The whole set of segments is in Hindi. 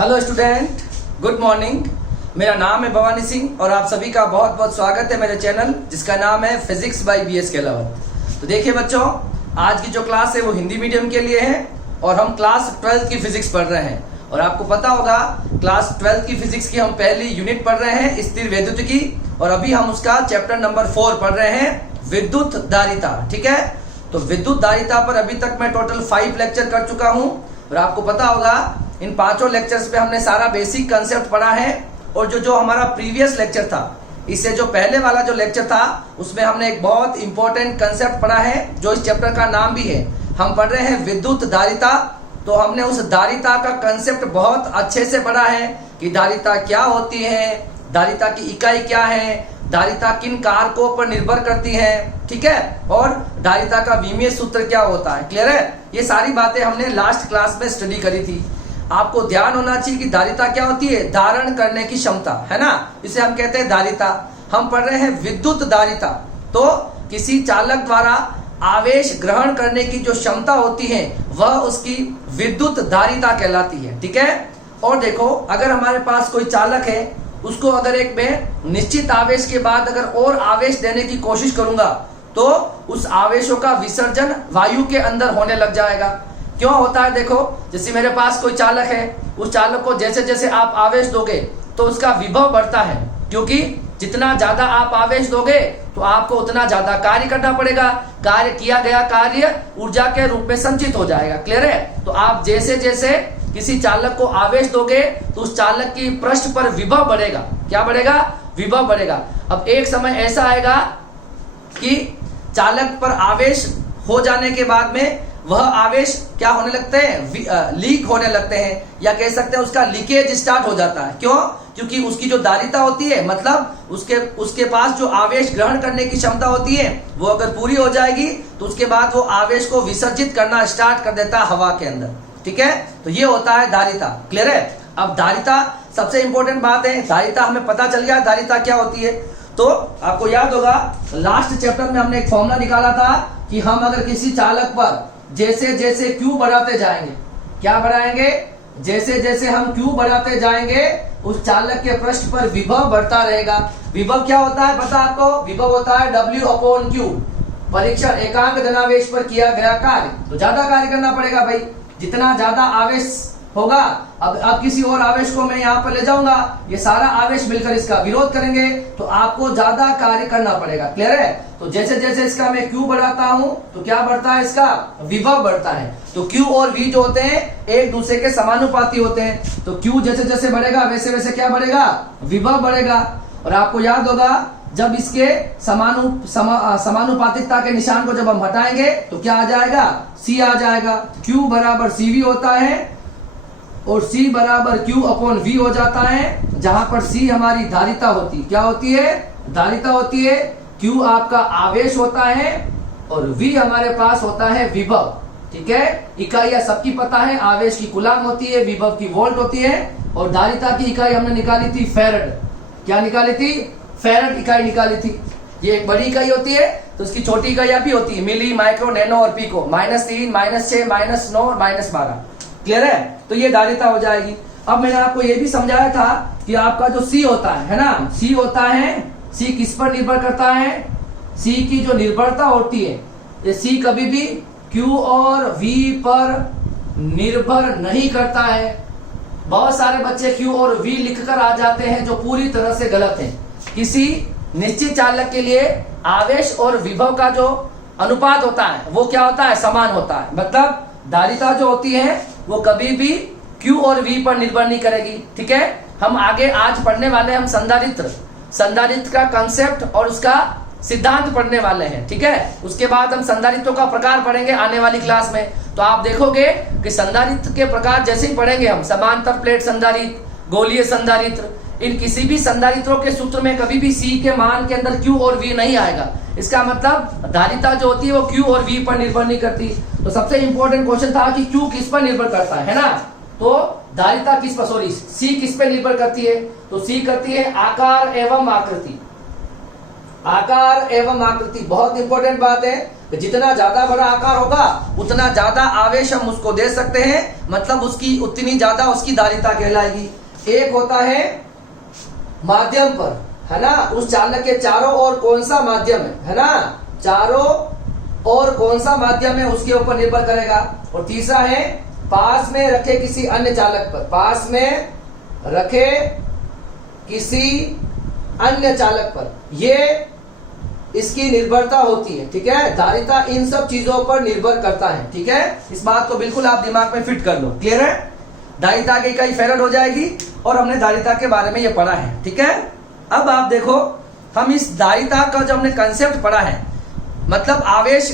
Hello student, good morning. मेरा नाम है भवानी सिंह और आप सभी का बहुत बहुत स्वागत है मेरे चैनल जिसका नाम है फिजिक्स बाय बीएस केलावत। तो देखिए बच्चों, आज की जो क्लास है वो हिंदी मीडियम के लिए है और हम क्लास 12th की फिजिक्स पढ़ रहे हैं। और आपको पता होगा क्लास 12th की फिजिक्स की हम पहली यूनिट पढ़ रहे हैं स्थिर वैद्युत की, और अभी हम उसका चैप्टर नंबर 4 पढ़ रहे हैं विद्युत धारिता। ठीक है, तो विद्युत धारिता पर अभी तक मैं टोटल 5 लेक्चर कर चुका हूं और आपको पता होगा इन 5 लेक्चर्स पे हमने सारा बेसिक कंसेप्ट पढ़ा है। और जो हमारा प्रीवियस लेक्चर था, इससे जो पहले वाला जो लेक्चर था उसमें हमने एक बहुत इंपॉर्टेंट कंसेप्ट पढ़ा है जो इस चैप्टर का नाम भी है। हम पढ़ रहे हैं विद्युत धारिता। तो हमने उस धारिता का कंसेप्ट बहुत अच्छे से पढ़ा है कि धारिता क्या होती है, धारिता की इकाई क्या है, धारिता किन कारकों पर निर्भर करती है, ठीक है, और धारिता का विमीय सूत्र क्या होता है। क्लियर है? ये सारी बातें हमने लास्ट क्लास में स्टडी करी थी। आपको ध्यान होना चाहिए कि धारिता क्या होती है, धारण करने की क्षमता, है ना, इसे हम कहते हैं धारिता। हम पढ़ रहे हैं विद्युत धारिता। तो किसी चालक द्वारा आवेश ग्रहण करने की जो क्षमता होती है वह उसकी विद्युत धारिता कहलाती है। ठीक है, और देखो अगर हमारे पास कोई चालक है, उसको अगर एक मैं निश्चित आवेश के बाद अगर और आवेश देने की कोशिश करूंगा तो उस आवेशों का विसर्जन वायु के अंदर होने लग जाएगा। क्यों होता है? देखो, जैसे मेरे पास कोई चालक है, उस चालक को जैसे जैसे आप आवेश दोगे तो उसका विभव बढ़ता है, क्योंकि जितना ज्यादा आप आवेश दोगे तो आपको उतना ज्यादा कार्य करना पड़ेगा। कार्य किया गया कार्य ऊर्जा के रूप में संचित हो जाएगा। क्लियर है? तो आप जैसे जैसे किसी चालक को आवेश दोगे तो उस चालक की पृष्ठ पर विभव बढ़ेगा। क्या बढ़ेगा? विभव बढ़ेगा। अब एक समय ऐसा आएगा कि चालक पर आवेश हो जाने के बाद में वह आवेश क्या होने लगते हैं, लीक होने लगते हैं, या कह सकते हैं उसका लीकेज स्टार्ट हो जाता है। क्यों? क्योंकि उसकी जो धारिता होती है, मतलब उसके पास जो आवेश ग्रहण करने की क्षमता होती है वो अगर पूरी हो जाएगी तो उसके बाद वो आवेश को विसर्जित करना स्टार्ट कर देता है हवा के अंदर। ठीक है, तो ये होता है धारिता। क्लियर है? अब धारिता सबसे इंपॉर्टेंट बात है, धारिता हमें पता चल गया धारिता क्या होती है। तो आपको याद होगा लास्ट चैप्टर में हमने एक फॉर्मूला निकाला था कि हम अगर किसी चालक पर जैसे जैसे Q बढ़ाते जाएंगे, क्या बढ़ाएंगे, जैसे जैसे हम Q बढ़ाते जाएंगे उस चालक के पृष्ठ पर विभव बढ़ता रहेगा। विभव क्या होता है पता आपको? विभव होता है W/Q, परीक्षण एकांक धनावेश पर किया गया कार्य। तो ज्यादा कार्य करना पड़ेगा भाई, जितना ज्यादा आवेश होगा। अब किसी और आवेश को मैं यहाँ पर ले जाऊंगा, ये सारा आवेश मिलकर इसका विरोध करेंगे तो आपको ज्यादा कार्य करना पड़ेगा। क्लियर है? तो जैसे जैसे इसका मैं Q बढ़ाता हूं तो क्या बढ़ता है, इसका विभव बढ़ता है। तो Q और V जो होते हैं एक दूसरे के समानुपाती होते हैं। तो Q जैसे जैसे बढ़ेगा वैसे वैसे क्या बढ़ेगा, विभव बढ़ेगा। और आपको याद होगा जब इसके समानुपातिकता के निशान को जब हम हटाएंगे तो क्या आ जाएगा, C आ जाएगा। Q बराबर CV होता है और C बराबर Q/V हो जाता है, जहां पर C हमारी धारिता होती है। क्या होती है? धारिता होती है। Q आपका आवेश होता है और V हमारे पास होता है विभव। ठीक है, इकाइयां सबकी पता है, आवेश की कूलाम होती है, विभव की वोल्ट होती है, और धारिता की इकाई हमने निकाली थी फैरड। क्या निकाली थी? फैरड इकाई निकाली थी। ये एक बड़ी इकाई होती है तो उसकी छोटी इकाइयां भी होती है, मिली, माइक्रो, नैनो और पिको। -3, -6, -9 और -12। क्लियर है? तो ये धारिता हो जाएगी। अब मैंने आपको ये भी समझाया था कि आपका जो C होता है ना, C होता है, C किस पर निर्भर करता है? C की जो निर्भरता होती है, ये C कभी भी Q और V पर निर्भर नहीं करता है। बहुत सारे बच्चे Q और V लिखकर आ जाते हैं जो पूरी तरह से गलत है। किसी निश्चित चालक के लिए आवेश और विभव का जो अनुपात होता है वो क्या होता है, समान होता है। मतलब धारिता जो होती है वो कभी भी Q और V पर निर्भर नहीं करेगी। ठीक है, हम आगे आज पढ़ने वाले हम संधारित्र का कंसेप्ट और उसका सिद्धांत पढ़ने वाले हैं। ठीक है, उसके बाद हम संधारित्रों का प्रकार पढ़ेंगे आने वाली क्लास में। तो आप देखोगे कि संधारित्र के प्रकार जैसे ही पढ़ेंगे हम, समांतर प्लेट संधारित्र, गोलीय संधारित्र, इन किसी भी संधारित्रों के सूत्र में कभी भी C के मान के अंदर Q और V नहीं आएगा। इसका मतलब धारिता जो होती है वो Q और V पर निर्भर नहीं करती। तो सबसे इंपॉर्टेंट क्वेश्चन था कि Q किस पर निर्भर करता है ना, तो धारिता किस पर, सॉरी, C किस पर निर्भर करती है? तो C करती है आकार एवं आकृति। आकार एवं आकृति बहुत इंपॉर्टेंट बात है। कि जितना ज्यादा बड़ा आकार होगा उतना ज्यादा आवेश हम उसको दे सकते हैं, मतलब उसकी उतनी ज्यादा उसकी धारिता कहलाएगी। एक होता है माध्यम पर, है ना, उस चालक के चारों ओर कौन सा माध्यम है ना, चारों ओर कौन सा माध्यम है उसके ऊपर निर्भर करेगा। और तीसरा है पास में रखे किसी अन्य चालक पर, पास में रखे किसी अन्य चालक पर, ये इसकी निर्भरता होती है। ठीक है, धारिता इन सब चीजों पर निर्भर करता है। ठीक है, इस बात को बिल्कुल आप दिमाग में फिट कर लो। क्लियर है, धारिता की इकाई फैराड हो जाएगी और हमने धारिता के बारे में ये पढ़ा है। ठीक है, अब आप देखो, हम इस धारिता का जो हमने कंसेप्ट पढ़ा है, मतलब आवेश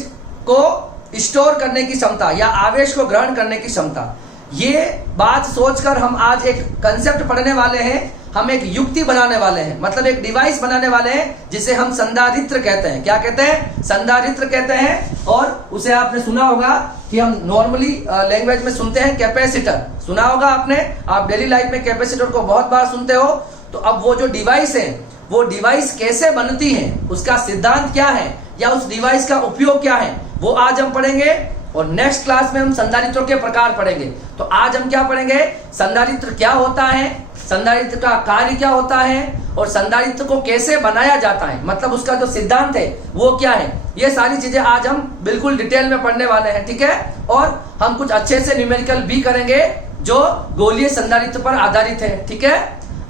को स्टोर करने की क्षमता या आवेश को ग्रहण करने की क्षमता, ये बात सोचकर हम आज एक कंसेप्ट पढ़ने वाले हैं, हम एक युक्ति बनाने वाले हैं, मतलब एक डिवाइस बनाने वाले हैं जिसे हम संधारित्र कहते हैं। क्या कहते हैं? संधारित्र कहते हैं। और उसे आपने सुना होगा कि हम नॉर्मली लैंग्वेज में सुनते हैं कैपेसिटर, सुना होगा आपने, आप डेली लाइफ में कैपेसिटर को बहुत बार सुनते हो। तो अब वो जो डिवाइस है, वो डिवाइस कैसे बनती है, उसका सिद्धांत क्या है या उस डिवाइस का उपयोग क्या है, वो आज हम पढ़ेंगे। और नेक्स्ट क्लास में हम संधारित्रों के प्रकार पढ़ेंगे। तो आज हम क्या पढ़ेंगे? संधारित्र क्या होता है, संधारित्र का कार्य क्या होता है और संधारित्र को कैसे बनाया जाता है, मतलब उसका जो सिद्धांत है वो क्या है। ये सारी चीजें आज हम बिल्कुल डिटेल में पढ़ने वाले हैं। ठीक है, और हम कुछ अच्छे से न्यूमेरिकल भी करेंगे जो गोलीय संधारित्र पर आधारित है। ठीक है,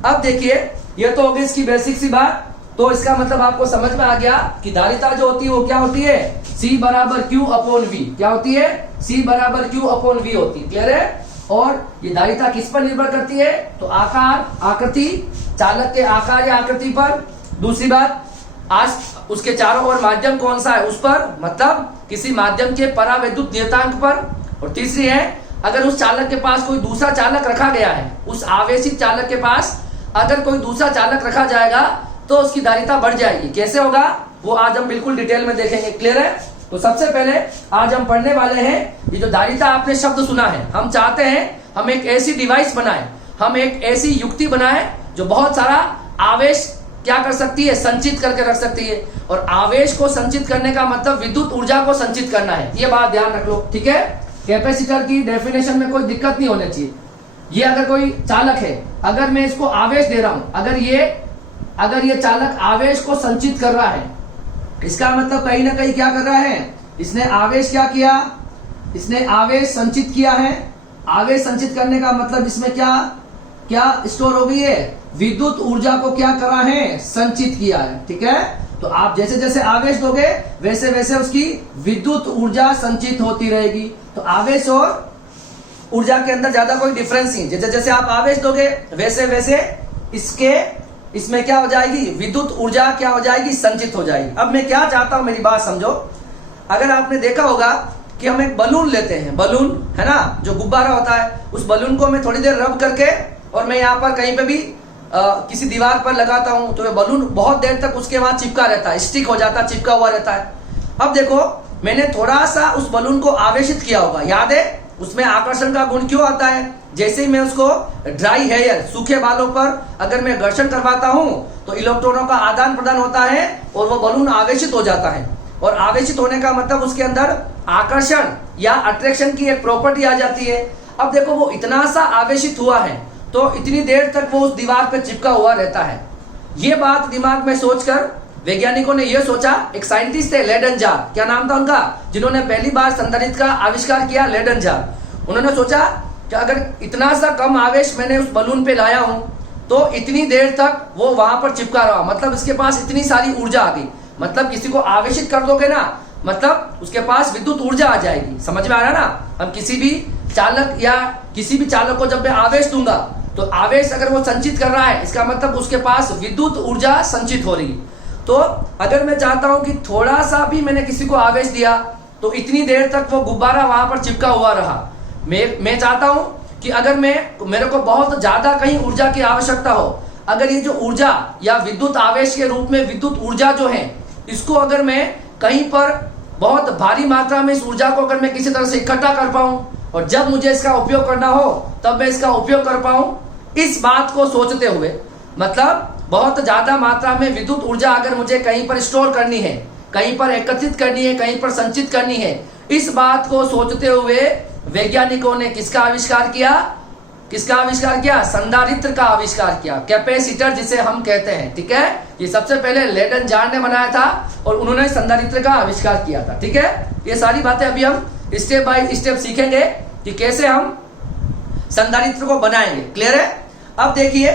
अब देखिए, ये तो होगी इसकी बेसिक सी बात। तो इसका मतलब आपको समझ में आ गया कि धारिता जो होती है वो क्या होती है, C बराबर Q अपॉन V। क्या होती है? C बराबर Q अपॉन V होती है। क्लियर है? और ये धारिता किस पर निर्भर करती है? तो आकार, आकृति, चालक के आकार या आकृति पर। दूसरी बात, आज उसके चारों ओर माध्यम कौन सा है उस पर, मतलब किसी माध्यम के परावैद्युत नियतांक पर। और तीसरी है, अगर उस चालक के पास कोई दूसरा चालक रखा गया है, उस आवेशित चालक के पास अगर कोई दूसरा चालक रखा जाएगा तो उसकी धारिता बढ़ जाएगी। कैसे होगा वो आज हम बिल्कुल डिटेल में देखेंगे। क्लियर है? तो सबसे पहले आज हम पढ़ने वाले हैं, ये जो धारिता आपने शब्द सुना है, हम चाहते हैं हम एक ऐसी डिवाइस बनाएं, हम एक ऐसी युक्ति बनाएं जो बहुत सारा आवेश क्या कर सकती है, संचित करके रख सकती है। और आवेश को संचित करने का मतलब विद्युत ऊर्जा को संचित करना है, ये बात ध्यान रख लो। ठीक है, कैपेसिटर की डेफिनेशन में कोई दिक्कत नहीं होनी चाहिए। ये अगर कोई चालक है, अगर मैं इसको आवेश दे रहा हूं, अगर ये चालक आवेश को संचित कर रहा है, इसका मतलब कहीं ना कहीं क्या कर रहा है, इसने आवेश क्या किया, इसने आवेश संचित किया है। आवेश संचित करने का मतलब इसमें क्या स्टोर हो गई है, विद्युत ऊर्जा को क्या करा है, संचित किया है। ठीक है, तो आप जैसे जैसे आवेश दोगे वैसे वैसे उसकी विद्युत ऊर्जा संचित होती रहेगी। तो आवेश और ऊर्जा के अंदर ज्यादा कोई डिफरेंस नहीं, जैसे जैसे आप आवेश दोगे वैसे वैसे इसमें क्या हो जाएगी, विद्युत ऊर्जा क्या हो जाएगी, संचित हो जाएगी। अब मैं क्या चाहता हूं, मेरी बात समझो। अगर आपने देखा होगा कि हम एक बलून लेते हैं, बलून है ना, जो गुब्बारा होता है, उस बलून को मैं थोड़ी देर रब करके और मैं यहाँ पर कहीं पे भी किसी दीवार पर लगाता हूं तो ये बलून बहुत देर तक उसके वहां चिपका रहता है, स्टिक हो जाता है, चिपका हुआ रहता है। अब देखो, मैंने थोड़ा सा उस बलून को आवेशित किया होगा, याद है, उसमें आकर्षण का गुण क्यों आता है। जैसे ही मैं उसको ड्राई हेयर, सूखे बालों पर अगर मैं घर्षण करवाता हूं तो इलेक्ट्रॉनों का आदान प्रदान होता है और वो बलून आवेशित हो जाता है। और आवेशित होने का मतलब उसके अंदर आकर्षण या अट्रैक्शन की एक प्रॉपर्टी आ जाती है। अब देखो, वो इतना सा आवेशित हुआ है तो इतनी देर तक वो उस दीवार पर चिपका हुआ रहता है। ये बात दिमाग में सोचकर वैज्ञानिकों ने यह सोचा, एक साइंटिस्ट थे लेडेनजार, क्या नाम था उनका, जिन्होंने पहली बार संधारित्र का आविष्कार किया, लेडेनजार। उन्होंने सोचा कि अगर इतना सा कम आवेश मैंने उस बलून पे लाया हूं तो इतनी देर तक वो वहां पर चिपका रहा, मतलब इसके पास इतनी सारी ऊर्जा आ गई। मतलब किसी को आवेशित कर दोगे ना, मतलब उसके पास विद्युत ऊर्जा आ जाएगी। समझ में आ रहा है ना? हम किसी भी चालक या किसी भी चालक को जब मैं आवेश दूंगा तो आवेश अगर वो संचित कर रहा है, इसका मतलब उसके पास विद्युत ऊर्जा संचित हो रही है। तो अगर मैं चाहता हूं कि थोड़ा सा भी मैंने किसी को आवेश दिया तो इतनी देर तक वो गुब्बारा वहां पर चिपका हुआ रहा। मैं चाहता हूं कि अगर मेरे को बहुत ज्यादा कहीं ऊर्जा की आवश्यकता हो, अगर ये जो ऊर्जा या विद्युत आवेश के रूप में विद्युत ऊर्जा जो है, इसको अगर मैं कहीं पर बहुत भारी मात्रा में इस ऊर्जा को अगर मैं किसी तरह से इकट्ठा कर पाऊं और जब मुझे इसका उपयोग करना हो तब मैं इसका उपयोग कर पाऊं, इस बात को सोचते हुए, मतलब बहुत ज्यादा मात्रा में विद्युत ऊर्जा अगर मुझे कहीं पर स्टोर करनी है कहीं पर एकत्रित करनी है, कहीं पर संचित करनी है। इस बात को सोचते हुए वैज्ञानिकों ने किसका आविष्कार किया? किसका आविष्कार किया? संधारित्र का आविष्कार किया, कैपेसिटर जिसे हम कहते हैं। ठीक है, ये सबसे पहले लेडन जार ने बनाया था और उन्होंने संधारित्र का आविष्कार किया था। ठीक है, ये सारी बातें अभी हम स्टेप बाय स्टेप सीखेंगे कि कैसे हम संधारित्र को बनाएंगे। क्लियर है? अब देखिए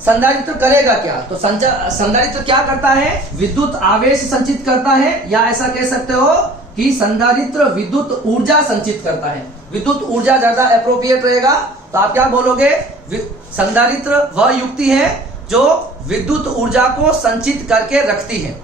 संधारित्र करेगा क्या। तो संधारित्र क्या करता है? विद्युत आवेश संचित करता है, या ऐसा कह सकते हो कि संधारित्र विद्युत ऊर्जा संचित करता है। विद्युत ऊर्जा ज्यादा अप्रोप्रिएट रहेगा, तो आप क्या बोलोगे? संधारित्र वह युक्ति है जो विद्युत ऊर्जा को संचित करके रखती है।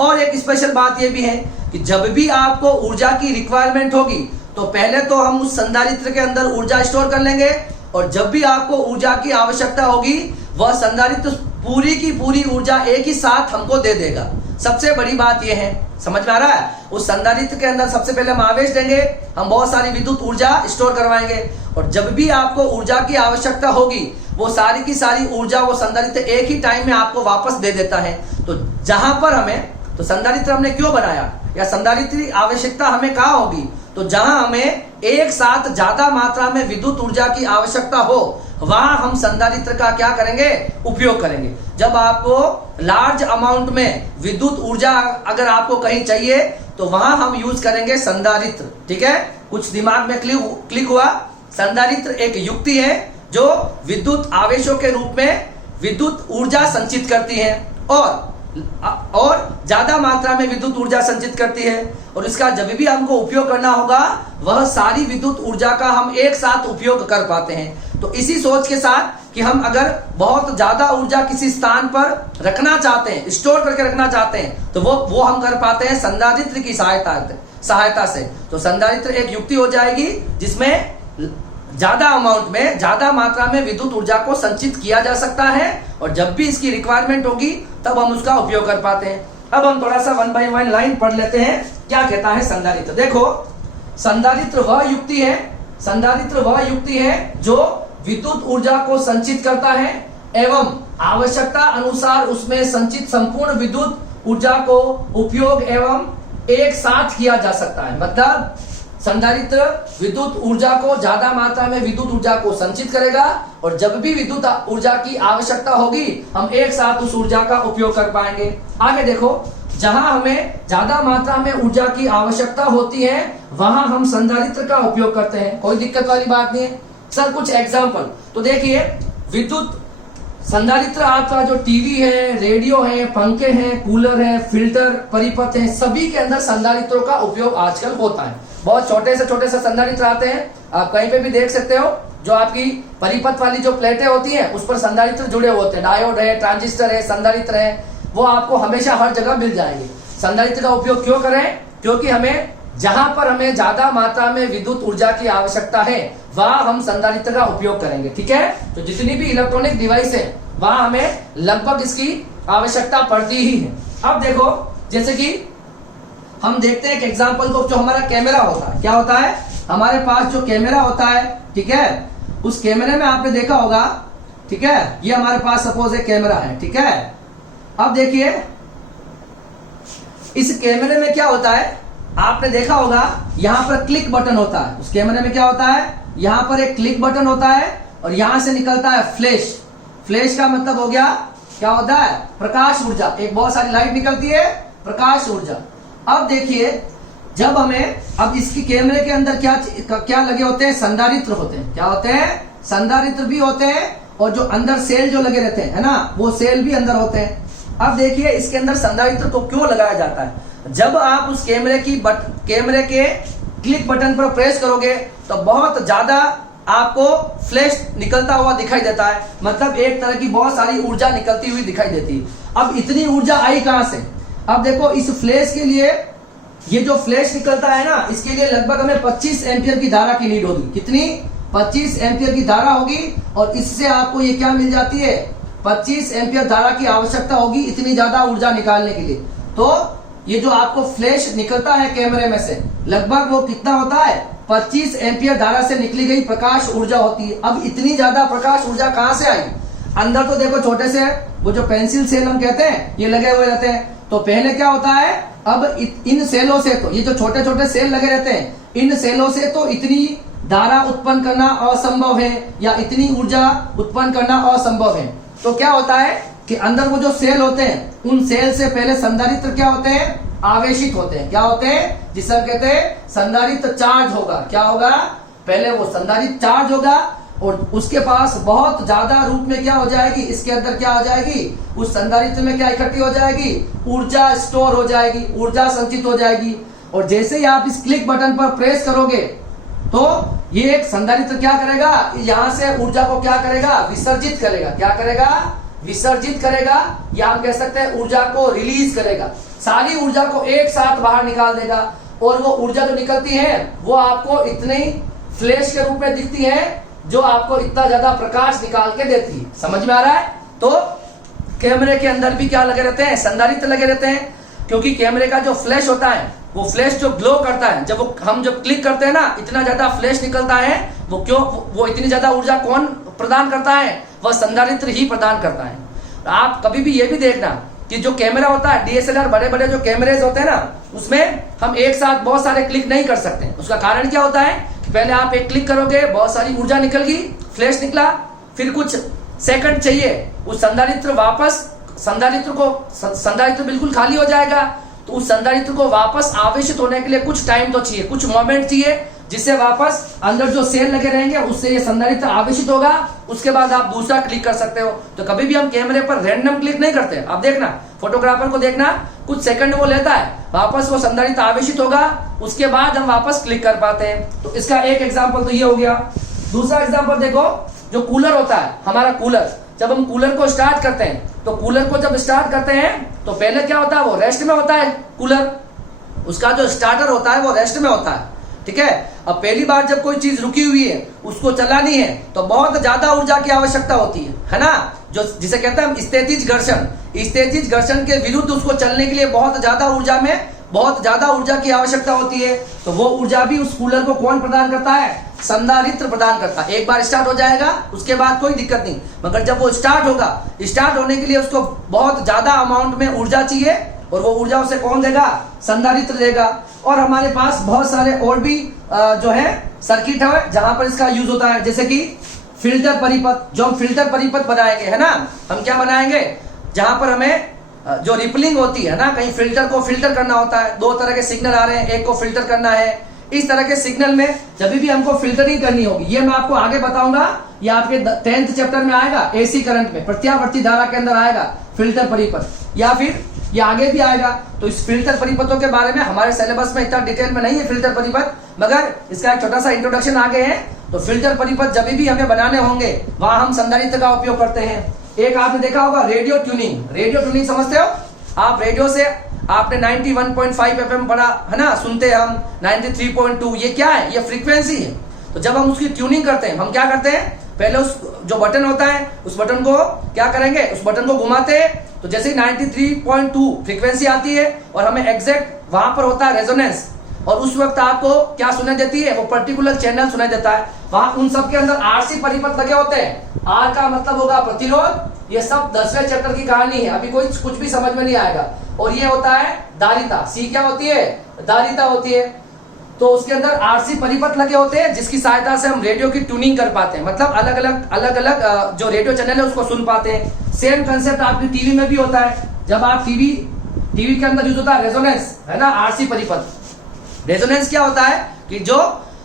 और एक स्पेशल बात यह भी है कि जब भी आपको ऊर्जा की रिक्वायरमेंट होगी तो पहले तो हम उस संधारित्र के अंदर ऊर्जा स्टोर कर लेंगे, और जब भी आपको ऊर्जा की आवश्यकता होगी वह संधारित्र पूरी की पूरी ऊर्जा एक ही साथ हमको दे देगा। सबसे बड़ी बात यह है, समझ में आ रहा है? उस संधारित्र के अंदर सबसे पहले हम आवेश देंगे, हम बहुत सारी विद्युत ऊर्जा स्टोर करवाएंगे, और जब भी आपको ऊर्जा की आवश्यकता होगी वो सारी की सारी ऊर्जा वो संधारित्र एक ही टाइम में आपको वापस दे देता है। तो जहां पर हमें, तो संधारित्र हमने क्यों बनाया, या संधारित्र की आवश्यकता हमें कहाँ होगी? तो जहां हमें एक साथ ज्यादा मात्रा में विद्युत ऊर्जा की आवश्यकता हो वहां हम संधारित्र का क्या करेंगे? उपयोग करेंगे। जब आपको लार्ज अमाउंट में विद्युत ऊर्जा अगर आपको कहीं चाहिए तो वहां हम यूज करेंगे संधारित्र। ठीक है, कुछ दिमाग में क्लिक हुआ? संधारित्र एक युक्ति है जो विद्युत आवेशों के रूप में विद्युत ऊर्जा संचित करती है और ज्यादा मात्रा में विद्युत ऊर्जा संचित करती है, और इसका जब भी हमको उपयोग करना होगा वह सारी विद्युत ऊर्जा का हम एक साथ उपयोग कर पाते हैं। तो इसी सोच के साथ कि हम अगर बहुत ज्यादा ऊर्जा किसी स्थान पर रखना चाहते हैं, स्टोर करके रखना चाहते हैं, तो वो हम कर पाते हैं संधारित्र की सहायता से। तो संधारित्र एक युक्ति हो जाएगी जिसमें ज्यादा अमाउंट में, ज्यादा मात्रा में विद्युत ऊर्जा को संचित किया जा सकता है, और जब भी इसकी रिक्वायरमेंट होगी तब हम उसका उपयोग कर पाते हैं। अब हम थोड़ा सा 1 बाय 1 लाइन पढ़ लेते हैं, क्या कहता है संधारित्र। देखो, संधारित्र वह युक्ति है जो विद्युत ऊर्जा को संचित करता है एवं आवश्यकता अनुसार उसमें संचित संपूर्ण विद्युत ऊर्जा को उपयोग एवं एक साथ किया जा सकता है। मतलब संधारित्र विद्युत ऊर्जा को, ज्यादा मात्रा में विद्युत ऊर्जा को संचित करेगा, और जब भी विद्युत ऊर्जा की आवश्यकता होगी हम एक साथ उस ऊर्जा का उपयोग कर पाएंगे। आगे देखो, जहां हमें ज्यादा मात्रा में ऊर्जा की आवश्यकता होती है वहां हम संधारित्र का उपयोग करते हैं। कोई दिक्कत वाली बात नहीं है सर। कुछ एग्जाम्पल तो देखिए, विद्युत संधारित्र आपका जो टीवी है, रेडियो है, पंखे हैं, कूलर है, फिल्टर, परिपथ है, सभी के अंदर संधारित्रों का उपयोग आजकल होता है। बहुत छोटे से संधारित्र आते हैं, आप कहीं पे भी देख सकते हो। जो आपकी परिपथ वाली जो प्लेटें होती हैं उस पर संधारित्र जुड़े होते हैं, डायोड है, ट्रांजिस्टर है, संधारित्र है, वो आपको हमेशा हर जगह मिल जाएंगे। संधारित्र का उपयोग क्यों करें? क्योंकि हमें जहां पर हमें ज्यादा मात्रा में विद्युत ऊर्जा की आवश्यकता है वहां हम संधारित्र का उपयोग करेंगे। ठीक है, तो जितनी भी इलेक्ट्रॉनिक डिवाइस है वहां हमें लगभग इसकी आवश्यकता पड़ती ही है। अब देखो, जैसे कि हम देखते हैं एक एग्जांपल को, जो हमारा कैमरा होता है, क्या होता है? हमारे पास जो कैमरा होता है, ठीक है, उस कैमरे में आपने देखा होगा, ठीक है, ये हमारे पास सपोज एक कैमरा है। ठीक है, अब देखिए इस कैमरे में क्या होता है, आपने देखा होगा यहां पर क्लिक बटन होता है। उस कैमरे में क्या होता है? यहां पर एक क्लिक बटन होता है और यहां से निकलता है फ्लैश। फ्लैश का मतलब हो गया, क्या होता है? प्रकाश ऊर्जा। एक बहुत सारी लाइट निकलती है, प्रकाश ऊर्जा। अब देखिए, जब हमें, अब इसकी कैमरे के अंदर क्या लगे होते हैं? संधारित्र होते हैं। क्या होते हैं? संधारित्र भी होते हैं, और जो अंदर सेल जो लगे रहते हैं, है ना, वो सेल भी अंदर होते हैं। अब देखिए, इसके अंदर संधारित्र को क्यों लगाया जाता है? जब आप उस कैमरे के क्लिक बटन पर प्रेस करोगे तो बहुत ज्यादा आपको फ्लैश निकलता हुआ दिखाई देता है, मतलब एक तरह की बहुत सारी ऊर्जा निकलती हुई दिखाई देती है। अब इतनी ऊर्जा आई कहां से? अब देखो, इस फ्लैश के लिए, ये जो फ्लैश निकलता है ना, इसके लिए लगभग हमें 25 एम्पियर की धारा की नीड होगी। कितनी? 25 एम्पियर की धारा होगी, और इससे आपको ये क्या मिल जाती है? 25 एम्पियर धारा की आवश्यकता होगी इतनी ज्यादा ऊर्जा निकालने के लिए। तो ये जो आपको फ्लैश निकलता है कैमरे में से, लगभग वो कितना होता है? 25 एम्पियर धारा से निकली गई प्रकाश ऊर्जा होती है। अब इतनी ज्यादा प्रकाश ऊर्जा कहां से आई? अंदर तो देखो छोटे से वो जो पेंसिल सेल हम कहते हैं ये लगे हुए रहते हैं। तो पहले क्या होता है? अब इन सेलों से, तो ये जो छोटे छोटे सेल लगे रहते हैं, इन सेलों से तो इतनी धारा उत्पन्न करना असंभव है या इतनी ऊर्जा उत्पन्न करना असंभव है। तो क्या होता है कि अंदर वो जो सेल होते हैं, उन सेल से पहले संधारित्र क्या होते हैं, आवेशित होते हैं। क्या होते हैं, जिसे हम कहते हैं संधारित्र चार्ज होगा। क्या होगा, पहले वो संधारित्र चार्ज होगा और उसके पास बहुत ज्यादा रूप में क्या हो जाएगी, इसके अंदर क्या हो जाएगी, उस संधारित्र में क्या इकट्ठी हो जाएगी, ऊर्जा स्टोर हो जाएगी, ऊर्जा संचित हो जाएगी। और जैसे ही आप इस क्लिक बटन पर प्रेस करोगे तो ये एक संधारित्र क्या करेगा, यहां से ऊर्जा को क्या करेगा, विसर्जित करेगा। क्या करेगा, विसर्जित करेगा, या हम कह सकते हैं ऊर्जा को रिलीज करेगा। सारी ऊर्जा को एक साथ बाहर निकाल देगा और वो ऊर्जा जो निकलती है वो आपको इतनी फ्लैश के रूप में दिखती है जो आपको इतना ज्यादा प्रकाश निकाल के देती है। समझ में आ रहा है। तो कैमरे के अंदर भी क्या लगे रहते हैं, संधारित्र लगे रहते हैं, क्योंकि कैमरे का जो फ्लैश होता है वो फ्लैश जो ग्लो करता है, जब हम जब क्लिक करते हैं ना, इतना ज्यादा फ्लैश निकलता है। वो क्यों, वो इतनी ज्यादा ऊर्जा कौन प्रदान करता है, वह संधारित्र ही प्रदान करता है। आप कभी भी ये भी देखना कि जो कैमरा होता है, डीएसएलआर बड़े बड़े जो कैमरेज होते हैं ना, उसमें हम एक साथ बहुत सारे क्लिक नहीं कर सकते। उसका कारण क्या होता है कि पहले आप एक क्लिक करोगे, बहुत सारी ऊर्जा निकल गई, फ्लैश निकला, फिर कुछ सेकंड चाहिए उस संधारित्र वापस, संधारित्र बिल्कुल खाली हो जाएगा। तो उस संधारित्र को वापस आवेशित होने के लिए कुछ टाइम तो चाहिए, कुछ मोमेंट चाहिए, जिससे वापस अंदर जो सेल लगे रहेंगे उससे ये संधारित्र आवेशित होगा। उसके बाद आप दूसरा क्लिक कर सकते हो। तो कभी भी हम कैमरे पर रैंडम क्लिक नहीं करते। आप देखना, फोटोग्राफर को देखना, कुछ सेकंड वो लेता है, वापस वो संधारित्र आवेशित होगा, उसके बाद हम वापस क्लिक कर पाते हैं। तो इसका एक एग्जाम्पल तो ये हो गया। दूसरा एग्जाम्पल देखो, जो कूलर होता है, हमारा कूलर, जब हम कूलर को स्टार्ट करते हैं, तो कूलर को जब स्टार्ट करते हैं तो पहले क्या होता है, वो रेस्ट में होता है कूलर, उसका जो स्टार्टर होता है वो रेस्ट में होता है। ठीक है। अब पहली बार जब कोई चीज रुकी हुई है, उसको चलानी है, तो बहुत ज्यादा ऊर्जा की आवश्यकता होती है ना, जो जिसे कहते हैं हम स्थितिज घर्षण। स्थितिज घर्षण के विरुद्ध उसको चलने के लिए बहुत ज्यादा ऊर्जा की आवश्यकता होती है। तो वो ऊर्जा भी उस कूलर को कौन प्रदान करता है, संधारित्र प्रदान करता है। एक बार स्टार्ट हो जाएगा, उसके बाद कोई दिक्कत नहीं, मगर जब वो स्टार्ट होगा, स्टार्ट होने के लिए उसको बहुत ज्यादा अमाउंट में ऊर्जा चाहिए, और वो ऊर्जा उसे कौन देगा, संधारित्र देगा। और हमारे पास बहुत सारे और भी जो है सर्किट है जहां पर इसका यूज होता है, जैसे कि फिल्टर परिपथ। जो हम फिल्टर परिपथ बनाएंगे, है ना, हम क्या बनाएंगे, जहां पर हमें जो रिपलिंग होती है ना, कहीं फिल्टर को फिल्टर करना होता है, दो तरह के सिग्नल आ रहे हैं, एक को फिल्टर करना है, इस तरह के सिग्नल में जब भी हमको फिल्टरिंग करनी होगी, ये मैं आपको आगे बताऊंगा, ये आपके 10th चैप्टर में आएगा, एसी करंट में, प्रत्यावर्ती धारा के अंदर आएगा फिल्टर परिपथ, या फिर ये आगे भी आएगा। तो इस फिल्टर परिपथों के बारे में हमारे सिलेबस में इतना डिटेल में नहीं है फिल्टर परिपथ, मगर इसका एक छोटा सा इंट्रोडक्शन आगे है। तो फिल्टर परिपथ जब भी हमें बनाने होंगे, वहां हम संधारित्र का उपयोग करते हैं। एक आपने देखा होगा रेडियो ट्यूनिंग। रेडियो ट्यूनिंग समझते हो आप? रेडियो से आपने 91.5 FM पढ़ा है ना, सुनते हैं हम 93.2, ये क्या है, ये फ्रीक्वेंसी है। तो जब हम उसकी ट्यूनिंग करते हैं, हम क्या करते हैं, पहले उस जो बटन होता है, उस बटन को क्या करेंगे, उस बटन को घुमाते हैं, तो जैसे ही 93.2 फ्रीक्वेंसी आती है और हमें एग्जैक्ट वहां पर होता है रेजोनेंस, और उस वक्त आपको क्या सुनाई देती है, वो पर्टिकुलर चैनल सुनाई देता है। वहां उन सब के अंदर आरसी परिपथ लगे होते हैं। आर का मतलब होगा प्रतिरोध। ये सब 10वें चैप्टर की कहानी है, अभी कोई कुछ भी समझ में नहीं आएगा। और ये होता है धारिता। सी क्या होती है, धारिता होती है। तो उसके अंदर आरसी परिपथ लगे होते हैं, जिसकी सहायता से हम रेडियो की ट्यूनिंग कर पाते हैं, मतलब अलग अलग जो रेडियो चैनल है उसको सुन पाते हैं। सेम कंसेप्ट आपकी टीवी में भी होता है। जब आप टीवी के अंदर यूज होता है रेजोनेंस, है ना, आरसी परिपथ। रेजोनेंस क्या होता है कि जो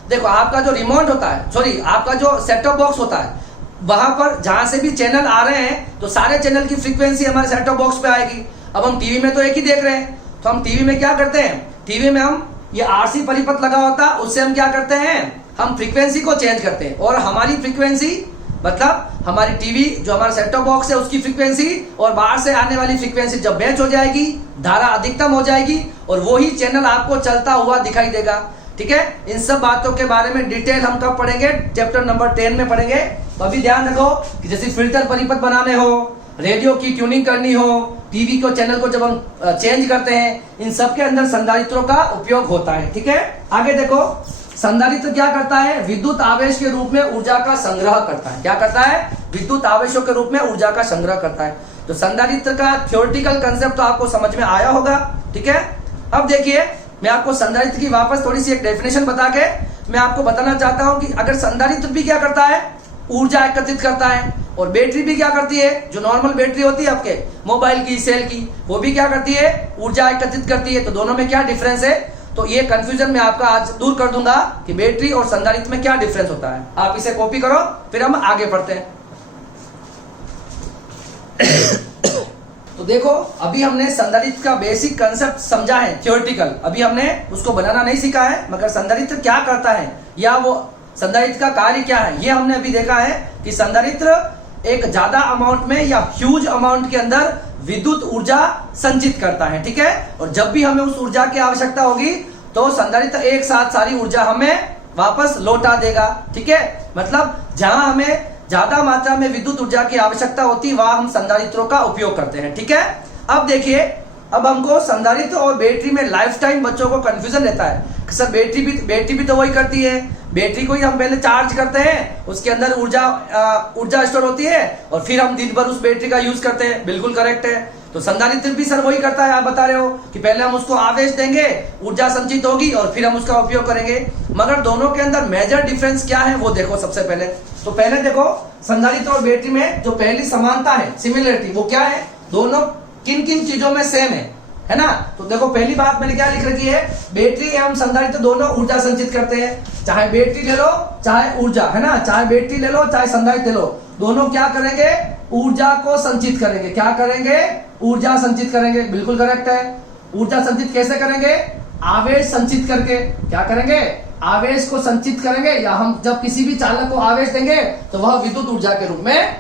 देखो आपका जो रिमोट होता है, सॉरी आपका जो सेट टॉप बॉक्स होता है, वहां पर जहां से भी चैनल आ रहे हैं, तो सारे चैनल की फ्रीक्वेंसी हमारे सेट टॉप बॉक्स पे आएगी। अब हम टीवी में तो एक ही देख रहे हैं, तो हम टीवी में क्या करते हैं, टीवी में हम ये आरसी परिपथ लगा होता है, उससे हम क्या करते हैं, हम फ्रीक्वेंसी को चेंज करते हैं। और हमारी फ्रीक्वेंसी मतलब हमारी टीवी जो हमारा सेट टॉप बॉक्स है उसकी फ्रीक्वेंसी और बाहर से आने वाली फ्रीक्वेंसी जब मैच हो जाएगी, धारा अधिकतम हो जाएगी, और वो ही चैनल आपको चलता हुआ दिखाई देगा। ठीक है। इन सब बातों के बारे में डिटेल हम कब पढ़ेंगे, चैप्टर नंबर 10 में पढ़ेंगे। तो अभी ध्यान रखो कि जैसे फिल्टर परिपथ बनाने हो, रेडियो की ट्यूनिंग करनी हो, टीवी को चैनल को जब हम चेंज करते हैं, इन सब के अंदर संधारित्रों का उपयोग होता है। ठीक है। आगे देखो, संधारित्र क्या करता है, विद्युत आवेश के रूप में ऊर्जा का संग्रह करता है। क्या करता है, विद्युत आवेशों के रूप में ऊर्जा का संग्रह करता है। तो संधारित्र का थ्योरेटिकल कंसेप्ट तो आपको समझ में आया होगा। ठीक है। अब देखिए, मैं आपको संधारित्र की वापस थोड़ी सी एक डेफिनेशन बता के मैं आपको बताना चाहता हूं कि अगर संधारित्र भी क्या करता है, ऊर्जा एकत्रित करता है, और बैटरी भी क्या करती है, जो नॉर्मल बैटरी होती है आपके मोबाइल की, सेल की, वो भी क्या करती है, ऊर्जा एकत्रित करती है। तो दोनों में क्या डिफरेंस है, तो ये कंफ्यूजन मैं आपका आज दूर कर दूंगा कि बैटरी और संधारित्र में क्या डिफरेंस होता है। आप इसे कॉपी करो, फिर हम आगे बढ़ते हैं। तो देखो, अभी हमने संधारित्र का बेसिक कंसेप्ट समझा है, थ्योरेटिकल। अभी हमने उसको बनाना नहीं सीखा है, मगर संधारित्र क्या करता है या वो संधारित्र का कार्य क्या है, ये हमने अभी देखा है कि संधारित्र एक ज्यादा अमाउंट में या ह्यूज अमाउंट के अंदर विद्युत ऊर्जा संचित करता है, ठीक है। और जब भी हमें उस ऊर्जा की आवश्यकता होगी तो संधारित्र एक साथ सारी ऊर्जा हमें वापस लौटा देगा, ठीक है। मतलब जहां हमें ज्यादा मात्रा में विद्युत ऊर्जा की आवश्यकता होती है वहां हम संधारित्रों का उपयोग करते हैं, ठीक है। अब देखिए, अब हमको संधारित्र और बैटरी में लाइफ टाइम बच्चों को कंफ्यूजन रहता है कि सर बैटरी भी तो वही करती है, बैटरी को ही हम पहले चार्ज करते हैं, उसके अंदर ऊर्जा स्टोर होती है और फिर हम दिन भर उस बैटरी का यूज करते हैं। बिल्कुल करेक्ट है। तो संधारित्र भी सर वही करता है, आप बता रहे हो कि पहले हम उसको आवेश देंगे, ऊर्जा संचित होगी और फिर हम उसका उपयोग करेंगे। मगर दोनों के अंदर मेजर डिफरेंस क्या है वो देखो। सबसे पहले तो पहले देखो, संधारित्र और बैटरी में जो पहली समानता है, सिमिलरिटी, वो क्या है, दोनों किन किन चीजों में सेम है ना। तो देखो, पहली बात मैंने क्या लिख रखी है, बैटरी एवं संधारित्र दोनों ऊर्जा संचित करते हैं। चाहे बैटरी ले लो चाहे ऊर्जा, है ना, चाहे बैटरी ले लो चाहे संधारित्र ले लो, दोनों क्या करेंगे, ऊर्जा को संचित करेंगे। क्या करेंगे, ऊर्जा संचित करेंगे। बिल्कुल करेक्ट है। ऊर्जा संचित कैसे करेंगे, आवेश संचित करके। क्या करेंगे, आवेश को संचित करेंगे, या हम जब किसी भी चालक को आवेश देंगे तो वह विद्युत ऊर्जा के रूप में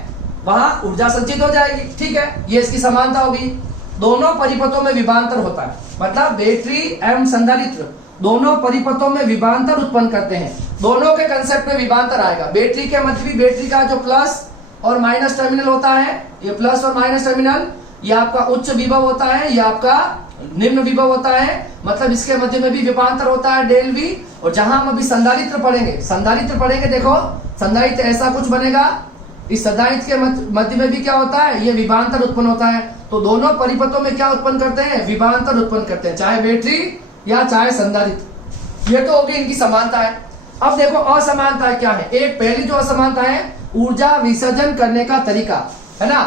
वहां ऊर्जा संचित हो जाएगी, ठीक है। ये इसकी समानता होगी। दोनों परिपथों में विभवांतर होता है, मतलब बैटरी एवं संधारित्र दोनों परिपथों में विभवांतर उत्पन्न करते हैं। दोनों के कंसेप्ट में विभवांतर आएगा। बैटरी के मध्य भी बैटरी का जो प्लस और माइनस टर्मिनल होता है, ये प्लस और माइनस टर्मिनल, ये आपका उच्च विभव होता है, ये आपका निम्न विभव होता है। मतलब इसके मध्य में भी विभवांतर होता है, डेल वी। और जहां हम अभी संधारित्र पढ़ेंगे, देखो संधारित्र ऐसा कुछ बनेगा। इस संधारित्र के मध्य में भी क्या होता है, ये विभवांतर उत्पन्न होता है। तो दोनों परिपथों में क्या उत्पन्न करते हैं, विभवांतर उत्पन्न करते हैं, चाहे बैटरी या चाहे संधारित्र। ये तो हो गई इनकी समानता है। अब देखो असमानता क्या है। एक पहली जो असमानता है, ऊर्जा विसर्जन करने का तरीका, है ना,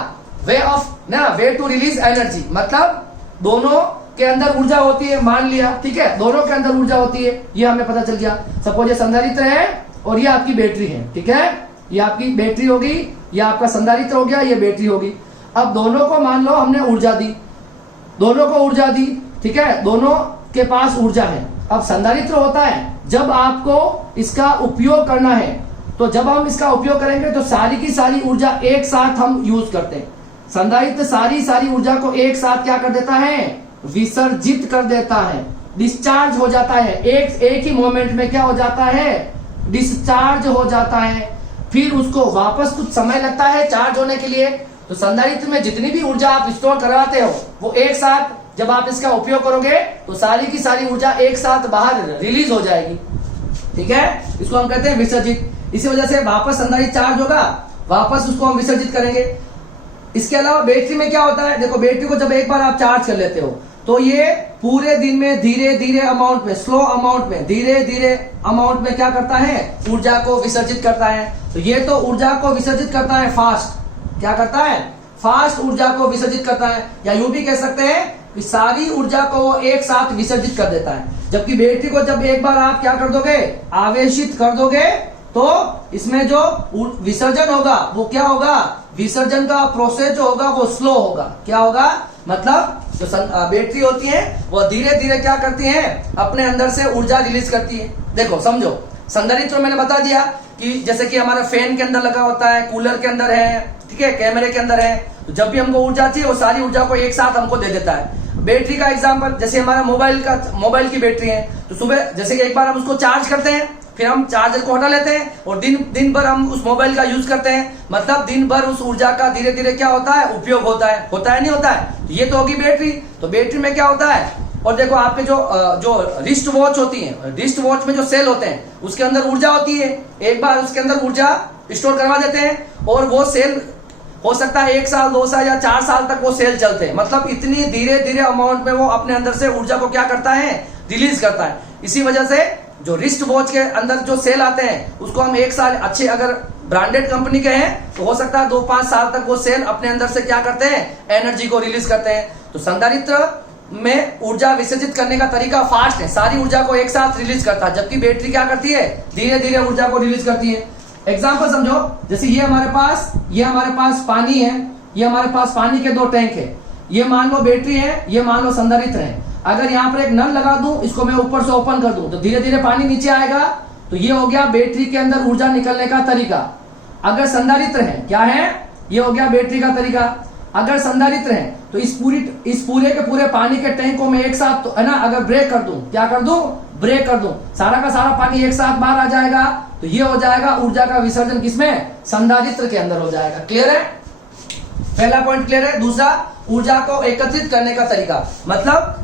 वे टू रिलीज एनर्जी। मतलब दोनों के अंदर ऊर्जा होती है, मान लिया, ठीक है, दोनों के अंदर ऊर्जा होती है, ये हमें पता चल गया। सपोज ये संधारित्र है और ये आपकी बैटरी है, ठीक है, ये आपकी बैटरी होगी, ये आपका संधारित्र हो गया, ये बैटरी होगी। अब दोनों को मान लो हमने ऊर्जा दी, दोनों को ऊर्जा दी, ठीक है, दोनों के पास ऊर्जा है। अब संधारित्र होता है जब आपको इसका उपयोग करना है, तो जब हम इसका उपयोग करेंगे तो सारी की सारी ऊर्जा एक साथ हम यूज करते हैं। संधारित्र सारी ऊर्जा को एक साथ क्या कर देता है, विसर्जित कर देता है, डिस्चार्ज हो जाता है। एक ही मोमेंट में क्या हो जाता है, डिस्चार्ज हो जाता है। फिर उसको वापस कुछ समय लगता है चार्ज होने के लिए। तो संधारित्र में जितनी भी ऊर्जा आप स्टोर करवाते हो, वो एक साथ जब आप इसका उपयोग करोगे तो सारी की सारी ऊर्जा एक साथ बाहर रिलीज हो जाएगी, ठीक है। इसको हम कहते हैं विसर्जित। इसी वजह से वापस संधारित्र चार्ज होगा, वापस उसको हम विसर्जित करेंगे। इसके अलावा बैटरी में क्या होता है, देखो बैटरी को जब एक बार आप चार्ज कर लेते हो तो ये पूरे दिन में धीरे धीरे अमाउंट में, स्लो अमाउंट में, धीरे धीरे अमाउंट में क्या करता है, ऊर्जा को विसर्जित करता है। तो ये तो ऊर्जा को विसर्जित करता है फास्ट, क्या करता है, फास्ट ऊर्जा को विसर्जित करता है। या यूं भी कह सकते हैं कि सारी ऊर्जा को वो एक साथ विसर्जित कर देता है। जबकि बैटरी को जब एक बार आप क्या कर दोगे, आवेशित कर दोगे, तो इसमें जो विसर्जन होगा वो क्या होगा, विसर्जन का प्रोसेस जो होगा वो स्लो होगा। क्या होगा, मतलब जो बैटरी होती है वो धीरे धीरे क्या करती है, अपने अंदर से ऊर्जा रिलीज करती है। देखो समझो, संधारित्र मैंने बता दिया कि जैसे कि हमारे फैन के अंदर लगा होता है, कूलर के अंदर है, ठीक है, कैमरे के अंदर है। तो जब भी हमको ऊर्जा चाहिए वो सारी ऊर्जा को एक साथ हमको दे देता है। बैटरी का एग्जांपल, जैसे हमारा मोबाइल की बैटरी है, तो सुबह जैसे कि एक बार हम उसको चार्ज करते हैं, फिर हम चार्जर को हटा लेते हैं और दिन भर हम उस मोबाइल का यूज करते हैं। मतलब दिन भर उस ऊर्जा का धीरे धीरे क्या होता है, उपयोग होता है नहीं होता है। ये तो होगी बैटरी। तो बैटरी में क्या होता है, और देखो आपके जो रिस्ट वॉच होती है, रिस्ट वॉच में जो सेल होते हैं उसके अंदर ऊर्जा होती है। एक बार उसके अंदर ऊर्जा स्टोर करवा देते हैं और वो सेल हो सकता है 1 साल 2 साल या 4 साल तक वो सेल चलते हैं। मतलब इतनी धीरे धीरे अमाउंट में वो अपने अंदर से ऊर्जा को क्या करता है, रिलीज करता है। इसी वजह से जो रिस्ट वॉच के अंदर जो सेल आते हैं उसको हम 1 साल, अच्छे अगर ब्रांडेड कंपनी के हैं तो हो सकता है 2-5 साल तक वो सेल अपने अंदर से क्या करते हैं, एनर्जी को रिलीज करते हैं। तो संधारित्र में ऊर्जा विसर्जित करने का तरीका फास्ट है, सारी ऊर्जा को एक साथ रिलीज करता है, जबकि बैटरी क्या करती है, धीरे धीरे ऊर्जा को रिलीज करती है। एग्जाम्पल समझो, जैसे ये हमारे पास पानी है, ये हमारे पास पानी के 2 टैंक है, ये मान लो बैटरी है, ये मान लो संधारित्र है। अगर यहाँ पर एक नल लगा दूं, इसको मैं ऊपर से ओपन कर दूं तो धीरे धीरे पानी नीचे आएगा। तो ये हो गया बैटरी के अंदर ऊर्जा निकलने का तरीका। अगर संधारित्र है, क्या है, ये हो गया बैटरी का तरीका। अगर संधारित्र है तो इस पूरे के पूरे पानी के टैंक को मैं एक साथ, तो है ना, अगर ब्रेक कर दूं, क्या कर दूं, ब्रेक कर दूं, सारा का सारा पानी एक साथ बाहर आ जाएगा। तो ये हो जाएगा ऊर्जा का विसर्जन किसमें, संधारित्र के अंदर हो जाएगा। क्लियर है, पहला पॉइंट क्लियर है। दूसरा, ऊर्जा को एकत्रित करने का तरीका, मतलब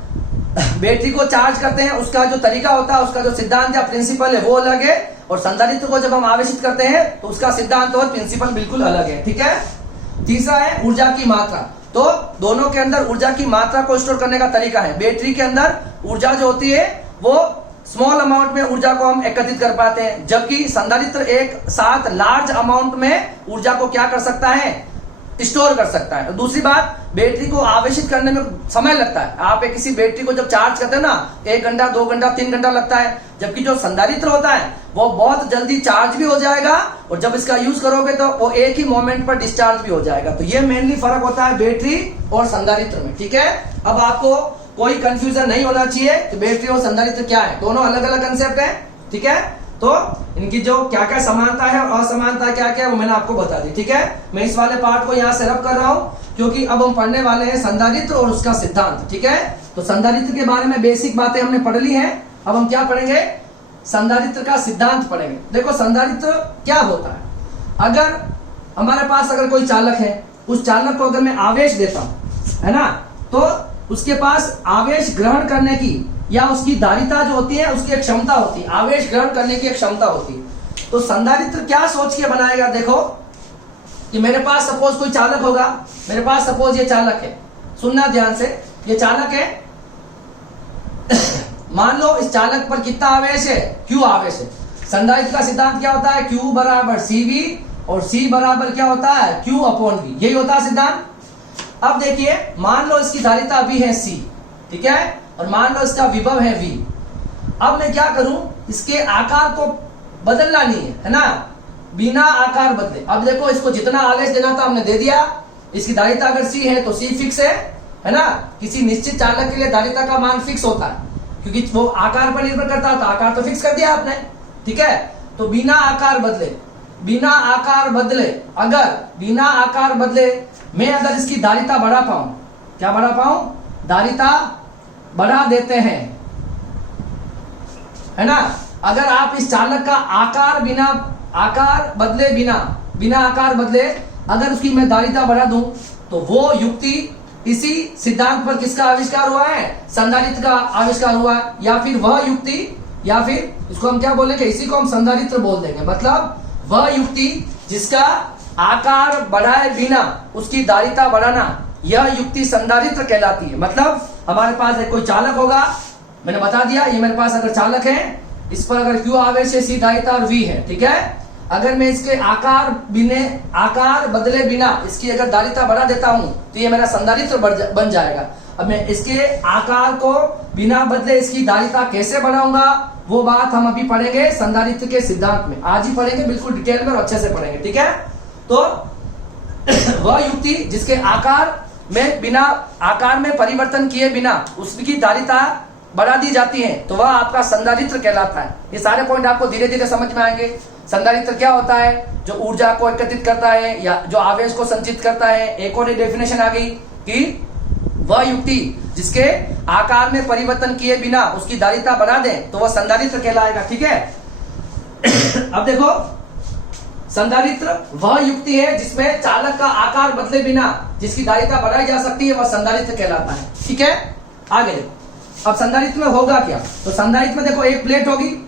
बैटरी को चार्ज करते हैं उसका जो तरीका होता है, उसका जो सिद्धांत या प्रिंसिपल है वो अलग है, और संधारित्र को जब हम आवेशित करते हैं तो उसका सिद्धांत और प्रिंसिपल बिल्कुल अलग है। ठीक है। तीसरा है ऊर्जा की मात्रा। तो दोनों के अंदर ऊर्जा की मात्रा को स्टोर करने का तरीका है। बैटरी के अंदर ऊर्जा जो होती है वो स्मॉल अमाउंट में ऊर्जा को हम एकत्रित कर पाते हैं, जबकि संधारित्र एक साथ लार्ज अमाउंट में ऊर्जा को क्या कर सकता है, स्टोर कर सकता है। दूसरी बात, बैटरी को आवेशित करने में समय लगता है। आप एक किसी बैटरी को जब चार्ज करते हैं ना, 1 घंटा 2 घंटा 3 घंटा लगता है, जबकि जो संधारित्र होता है वो बहुत जल्दी चार्ज भी हो जाएगा, और जब इसका यूज करोगे तो वो एक ही मोमेंट पर डिस्चार्ज भी हो जाएगा। तो ये मेनली फर्क होता है बैटरी और संधारित्र में। ठीक है। अब आपको कोई कंफ्यूजन नहीं होना चाहिए कि बैटरी और संधारित्र क्या है, दोनों अलग अलग कंसेप्ट है। ठीक है। तो इनकी जो क्या क्या समानता है और असमानता क्या क्या है वो मैंने आपको बता दी। ठीक है। मैं इस वाले पार्ट को यहाँ से रब कर रहा हूँ, क्योंकि अब हम पढ़ने वाले हैं संधारित्र और उसका सिद्धांत। ठीक है। तो संधारित्र के बारे में बेसिक बातें हमने पढ़ ली हैं। अब हम क्या पढ़ेंगे, संधारित्र का सिद्धांत पढ़ेंगे। देखो संधारित्र क्या होता है। अगर हमारे पास अगर कोई चालक है, उस चालक को अगर मैं आवेश देता हूं, है ना, तो उसके पास आवेश ग्रहण करने की या उसकी धारिता जो होती है उसकी एक क्षमता होती है, आवेश ग्रहण करने की एक क्षमता होती है। तो संधारित्र क्या सोच के बनाएगा, देखो कि मेरे पास सपोज कोई चालक होगा, मेरे पास सपोज ये चालक है, सुनना ध्यान से, ये चालक है मान लो इस चालक पर कितना आवेश है, Q आवेश है। संधारित्र का सिद्धांत क्या होता है, Q बराबर CV, और C बराबर क्या होता है, Q अपॉन V, यही होता है सिद्धांत। अब देखिए, मान लो इसकी धारिता अभी है C, ठीक है, और मान लो इसका विभव है V। अब मैं क्या करूं, इसके आकार को बदलना नहीं है ना, बिना आकार बदले। अब देखो, इसको जितना आवेश देना था हमने दे दिया। इसकी धारिता अगर C है तो C फिक्स है ना, किसी निश्चित चालक के लिए धारिता का मान फिक्स होता है, क्योंकि वो आकार पर निर्भर करता है, तो आकार तो फिक्स कर दिया आपने। ठीक है। तो बिना आकार बदले मैं अगर इसकी धारिता बढ़ा पाऊं, क्या बढ़ा पाऊं, धारिता बढ़ा देते हैं, है ना। अगर आप इस चालक का बिना आकार बदले अगर उसकी मैं धारिता बढ़ा दूं, तो वो युक्ति इसी सिद्धांत पर किसका आविष्कार हुआ है, संधारित्र का आविष्कार हुआ है। या फिर वह युक्ति, या फिर इसको हम क्या बोलेंगे, इसी को हम संधारित्र बोल देंगे। मतलब वह युक्ति जिसका आकार बढ़ाए बिना उसकी धारिता बढ़ाना, यह युक्ति संधारित्र कहलाती है। मतलब हमारे पास एक कोई चालक होगा, मैंने बता दिया, ये मेरे पास अगर चालक है, इस पर अगर Q आवेश है, C धारिता और V है। ठीक है। अगर मैं इसके आकार बदले बिना इसकी अगर धारिता बढ़ा देता हूं, तो ये मेरा संधारित्र बन जाएगा। अब मैं इसके आकार को बिना बदले इसकी धारिता कैसे बढ़ाऊंगा, वो बात हम अभी पढ़ेंगे संधारित्र के सिद्धांत में। आज ही पढ़ेंगे, बिल्कुल डिटेल में और अच्छे से पढ़ेंगे। ठीक है। तो वह युक्ति जिसके आकार में परिवर्तन किए बिना उसकी धारिता बढ़ा दी जाती है, तो वह आपका संधारित्र कहलाता है। ये सारे पॉइंट आपको धीरे धीरे समझ में आएंगे। संधारित्र क्या होता है, जो ऊर्जा को एकत्रित करता है या जो आवेश को संचित करता है। एक और डेफिनेशन आ गई कि वह युक्ति जिसके आकार में परिवर्तन किए बिना उसकी धारिता बढ़ा दें, तो वह संधारित्र कहलाएगा। ठीक है। अब देखो, संधारित्र वह युक्ति है जिसमें चालक का आकार बदले बिना जिसकी धारिता बढ़ाई जा सकती है, वह संधारित्र कहलाता है। ठीक है। आगे देखो, अब संधारित्र में होगा क्या, तो संधारित्र में देखो, एक प्लेट होगी,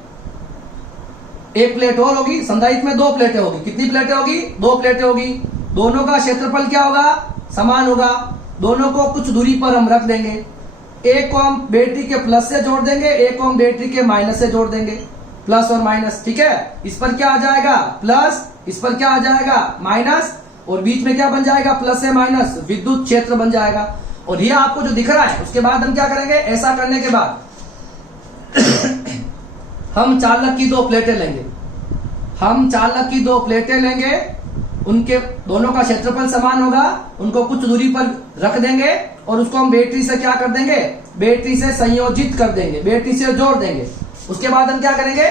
एक प्लेट और होगी। संधारित्र में 2 प्लेटें होगी। कितनी प्लेटें होगी, 2 प्लेटें होगी। दोनों का क्षेत्रफल क्या होगा, समान होगा। दोनों को कुछ दूरी पर हम रख देंगे। एक को हम बैटरी के प्लस से जोड़ देंगे, एक को हम बैटरी के माइनस से जोड़ देंगे, प्लस और माइनस। ठीक है, इस पर क्या आ जाएगा प्लस, इस पर क्या आ जाएगा माइनस, और बीच में क्या बन जाएगा प्लस से माइनस, विद्युत क्षेत्र बन जाएगा। और ये आपको जो दिख रहा है, उसके बाद हम क्या करेंगे, ऐसा करने के बाद हम चालक की दो प्लेटें लेंगे। हम चालक की दो प्लेटें लेंगे, उनके दोनों का क्षेत्रफल समान होगा, उनको कुछ दूरी पर रख देंगे और उसको हम बैटरी से क्या कर देंगे, बैटरी से संयोजित कर देंगे, बैटरी से जोड़ देंगे। उसके बाद हम क्या करेंगे,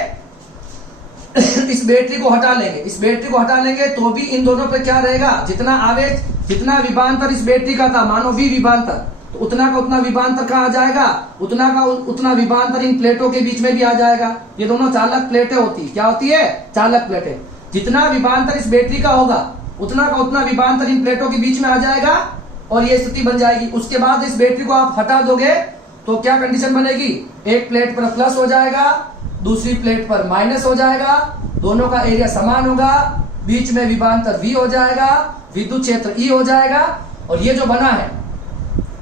इस बैटरी को हटा लेंगे। इस बैटरी को हटा लेंगे तो भी इन दोनों पे क्या रहेगा, जितना आवेश, जितना विभवांतर इस बैटरी का था, मानो V विभवांतर, तो उतना का उतना विभवांतर कहाँ आ जाएगा, उतना का उतना विभवांतर इन प्लेटों के बीच में भी आ जाएगा। ये दोनों चालक प्लेटें होती है, क्या होती है, चालक प्लेटें। जितना विभवांतर इस बैटरी का होगा, उतना का उतना विभवांतर इन प्लेटों के बीच में आ जाएगा और ये स्थिति बन जाएगी। उसके बाद इस बैटरी को आप हटा दोगे तो क्या कंडीशन बनेगी, एक प्लेट पर प्लस हो जाएगा, दूसरी प्लेट पर माइनस हो जाएगा, दोनों का एरिया समान होगा, बीच में विभवांतर V हो जाएगा, विद्युत क्षेत्र E हो जाएगा। और ये जो बना है,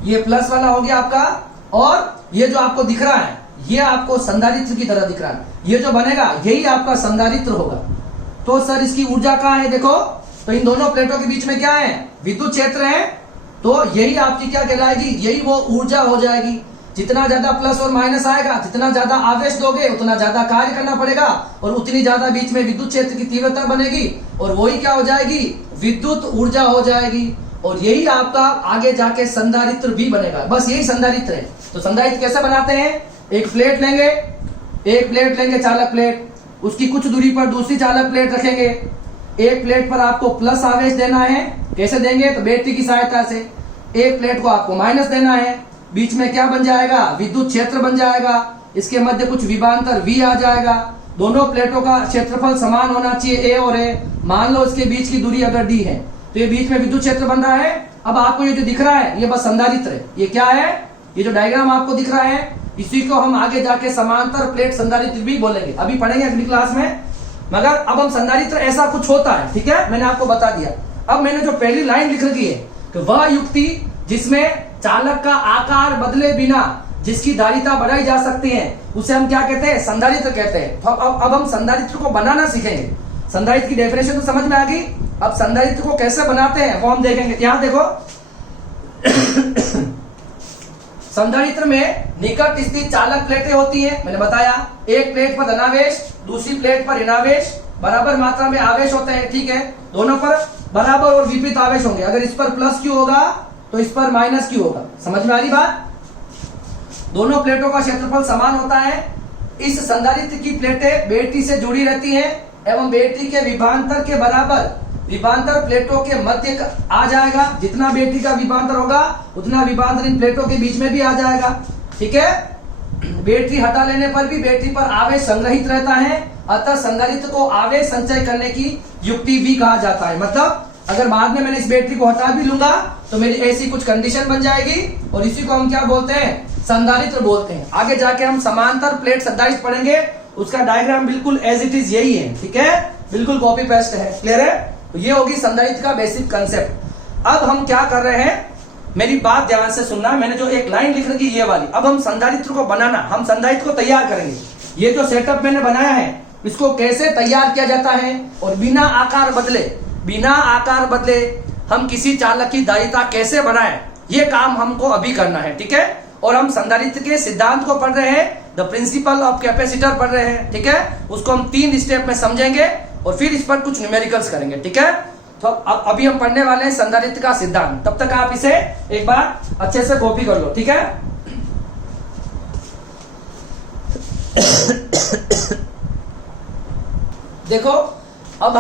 ये प्लस वाला हो गया आपका, और ये जो आपको दिख रहा है, ये आपको संधारित्र की तरह दिख रहा है। ये जो बनेगा यही आपका संधारित्र होगा। तो सर इसकी ऊर्जा कहाँ है, देखो तो इन दोनों प्लेटों के बीच में क्या है, विद्युत क्षेत्र है। तो यही आपकी क्या कहलाएगी, यही वो ऊर्जा हो जाएगी। जितना ज्यादा प्लस और माइनस आएगा, जितना ज्यादा आवेश दोगे, उतना ज्यादा कार्य करना पड़ेगा और उतनी ज्यादा बीच में विद्युत क्षेत्र की तीव्रता बनेगी और वही क्या हो जाएगी, विद्युत ऊर्जा हो जाएगी। और यही आपका आगे जाके संधारित्र भी बनेगा। बस यही संधारित्र है। तो संधारित्र कैसे बनाते हैं, एक प्लेट लेंगे, एक प्लेट लेंगे चालक प्लेट, उसकी कुछ दूरी पर दूसरी चालक प्लेट रखेंगे। एक प्लेट पर आपको प्लस आवेश देना है, कैसे देंगे, तो बैटरी की सहायता से। एक प्लेट को आपको माइनस देना है, बीच में क्या बन जाएगा, विद्युत क्षेत्र बन जाएगा, इसके मध्य कुछ विभवांतर V आ जाएगा। दोनों प्लेटों का क्षेत्रफल समान होना चाहिए, A और A। मान लो इसके बीच की दूरी अगर D है तो ये बीच में विद्युत क्षेत्र बन रहा है। अब आपको ये जो दिख रहा है, ये बस संधारित्र है। ये क्या है, ये जो डायग्राम आपको दिख रहा है, इसी को हम आगे जाके समांतर प्लेट संधारित्र भी बोलेंगे, अभी पढ़ेंगे अगली क्लास में। मगर अब हम संधारित्र ऐसा कुछ होता है, ठीक है, मैंने आपको बता दिया। अब मैंने जो पहली लाइन लिख रखी है कि वह युक्ति जिसमें चालक का आकार बदले बिना जिसकी धारिता बढ़ाई जा सकती है, उसे हम क्या कहते हैं, संधारित्र कहते हैं। तो अब हम संधारित्र को बनाना सीखेंगे। संधारित्र की डेफिनेशन तो समझ में आ गई। अब संधारित्र को कैसे बनाते हैं वो हम देखेंगे। यहां देखो संधारित्र में निकट स्थित चालक प्लेटें होती हैं, मैंने बताया। एक प्लेट पर धनावेश, दूसरी प्लेट पर ऋणावेश, बराबर मात्रा में आवेश होते हैं, ठीक है। दोनों पर बराबर और विपरीत आवेश होंगे। अगर इस पर प्लस क्यू होगा तो इस पर माइनस क्यू होगा। समझ में आ रही बात। दोनों प्लेटों का क्षेत्रफल समान होता है। इस संधारित्र की प्लेटें बैटरी से जुड़ी रहती हैं एवं बैटरी के विभवांतर के बराबर विभवांतर प्लेटों के मध्य आ जाएगा। जितना बैटरी का विभवांतर होगा उतना विभवांतर इन प्लेटों के बीच में भी आ जाएगा, ठीक है। बैटरी हटा लेने पर भी बैटरी पर आवेश संग्रहित रहता है, अतः संधारित्र को आवेश संचय करने की युक्ति भी कहा जाता है। मतलब अगर बाद में मैंने इस बैटरी को हटा भी लूंगा तो मेरी ऐसी कुछ कंडीशन बन जाएगी और इसी को हम क्या बोलते हैं, संधारित्र बोलते हैं। आगे जाके हम समांतर प्लेट संधारित्र पढ़ेंगे, उसका डायग्राम बिल्कुल एज इट इज यही है, ठीक है, बिल्कुल कॉपी पेस्ट है। क्लियर है। तो ये होगी संधारित्र का बेसिक कंसेप्ट। अब हम क्या कर रहे हैं, मेरी बात ध्यान से सुनना। मैंने जो एक लाइन लिख रखी ये वाली, अब हम संधारित्र को बनाना, हम संधारित्र को तैयार करेंगे। ये जो सेटअप मैंने बनाया है इसको कैसे तैयार किया जाता है और बिना आकार बदले हम किसी चालक की धारिता कैसे बनाएं, ये काम हमको अभी करना है, ठीक है। और हम संधारित्र के सिद्धांत को पढ़ रहे हैं, द प्रिंसिपल ऑफ कैपेसिटर पढ़ रहे हैं, ठीक है। उसको हम 3 स्टेप में समझेंगे और फिर इस पर कुछ न्यूमेरिकल्स करेंगे, ठीक है। तो अभी हम पढ़ने वाले हैं संधारित्र का सिद्धांत। तब तक आप इसे एक बार अच्छे से कॉपी कर लो, ठीक है। देखो अब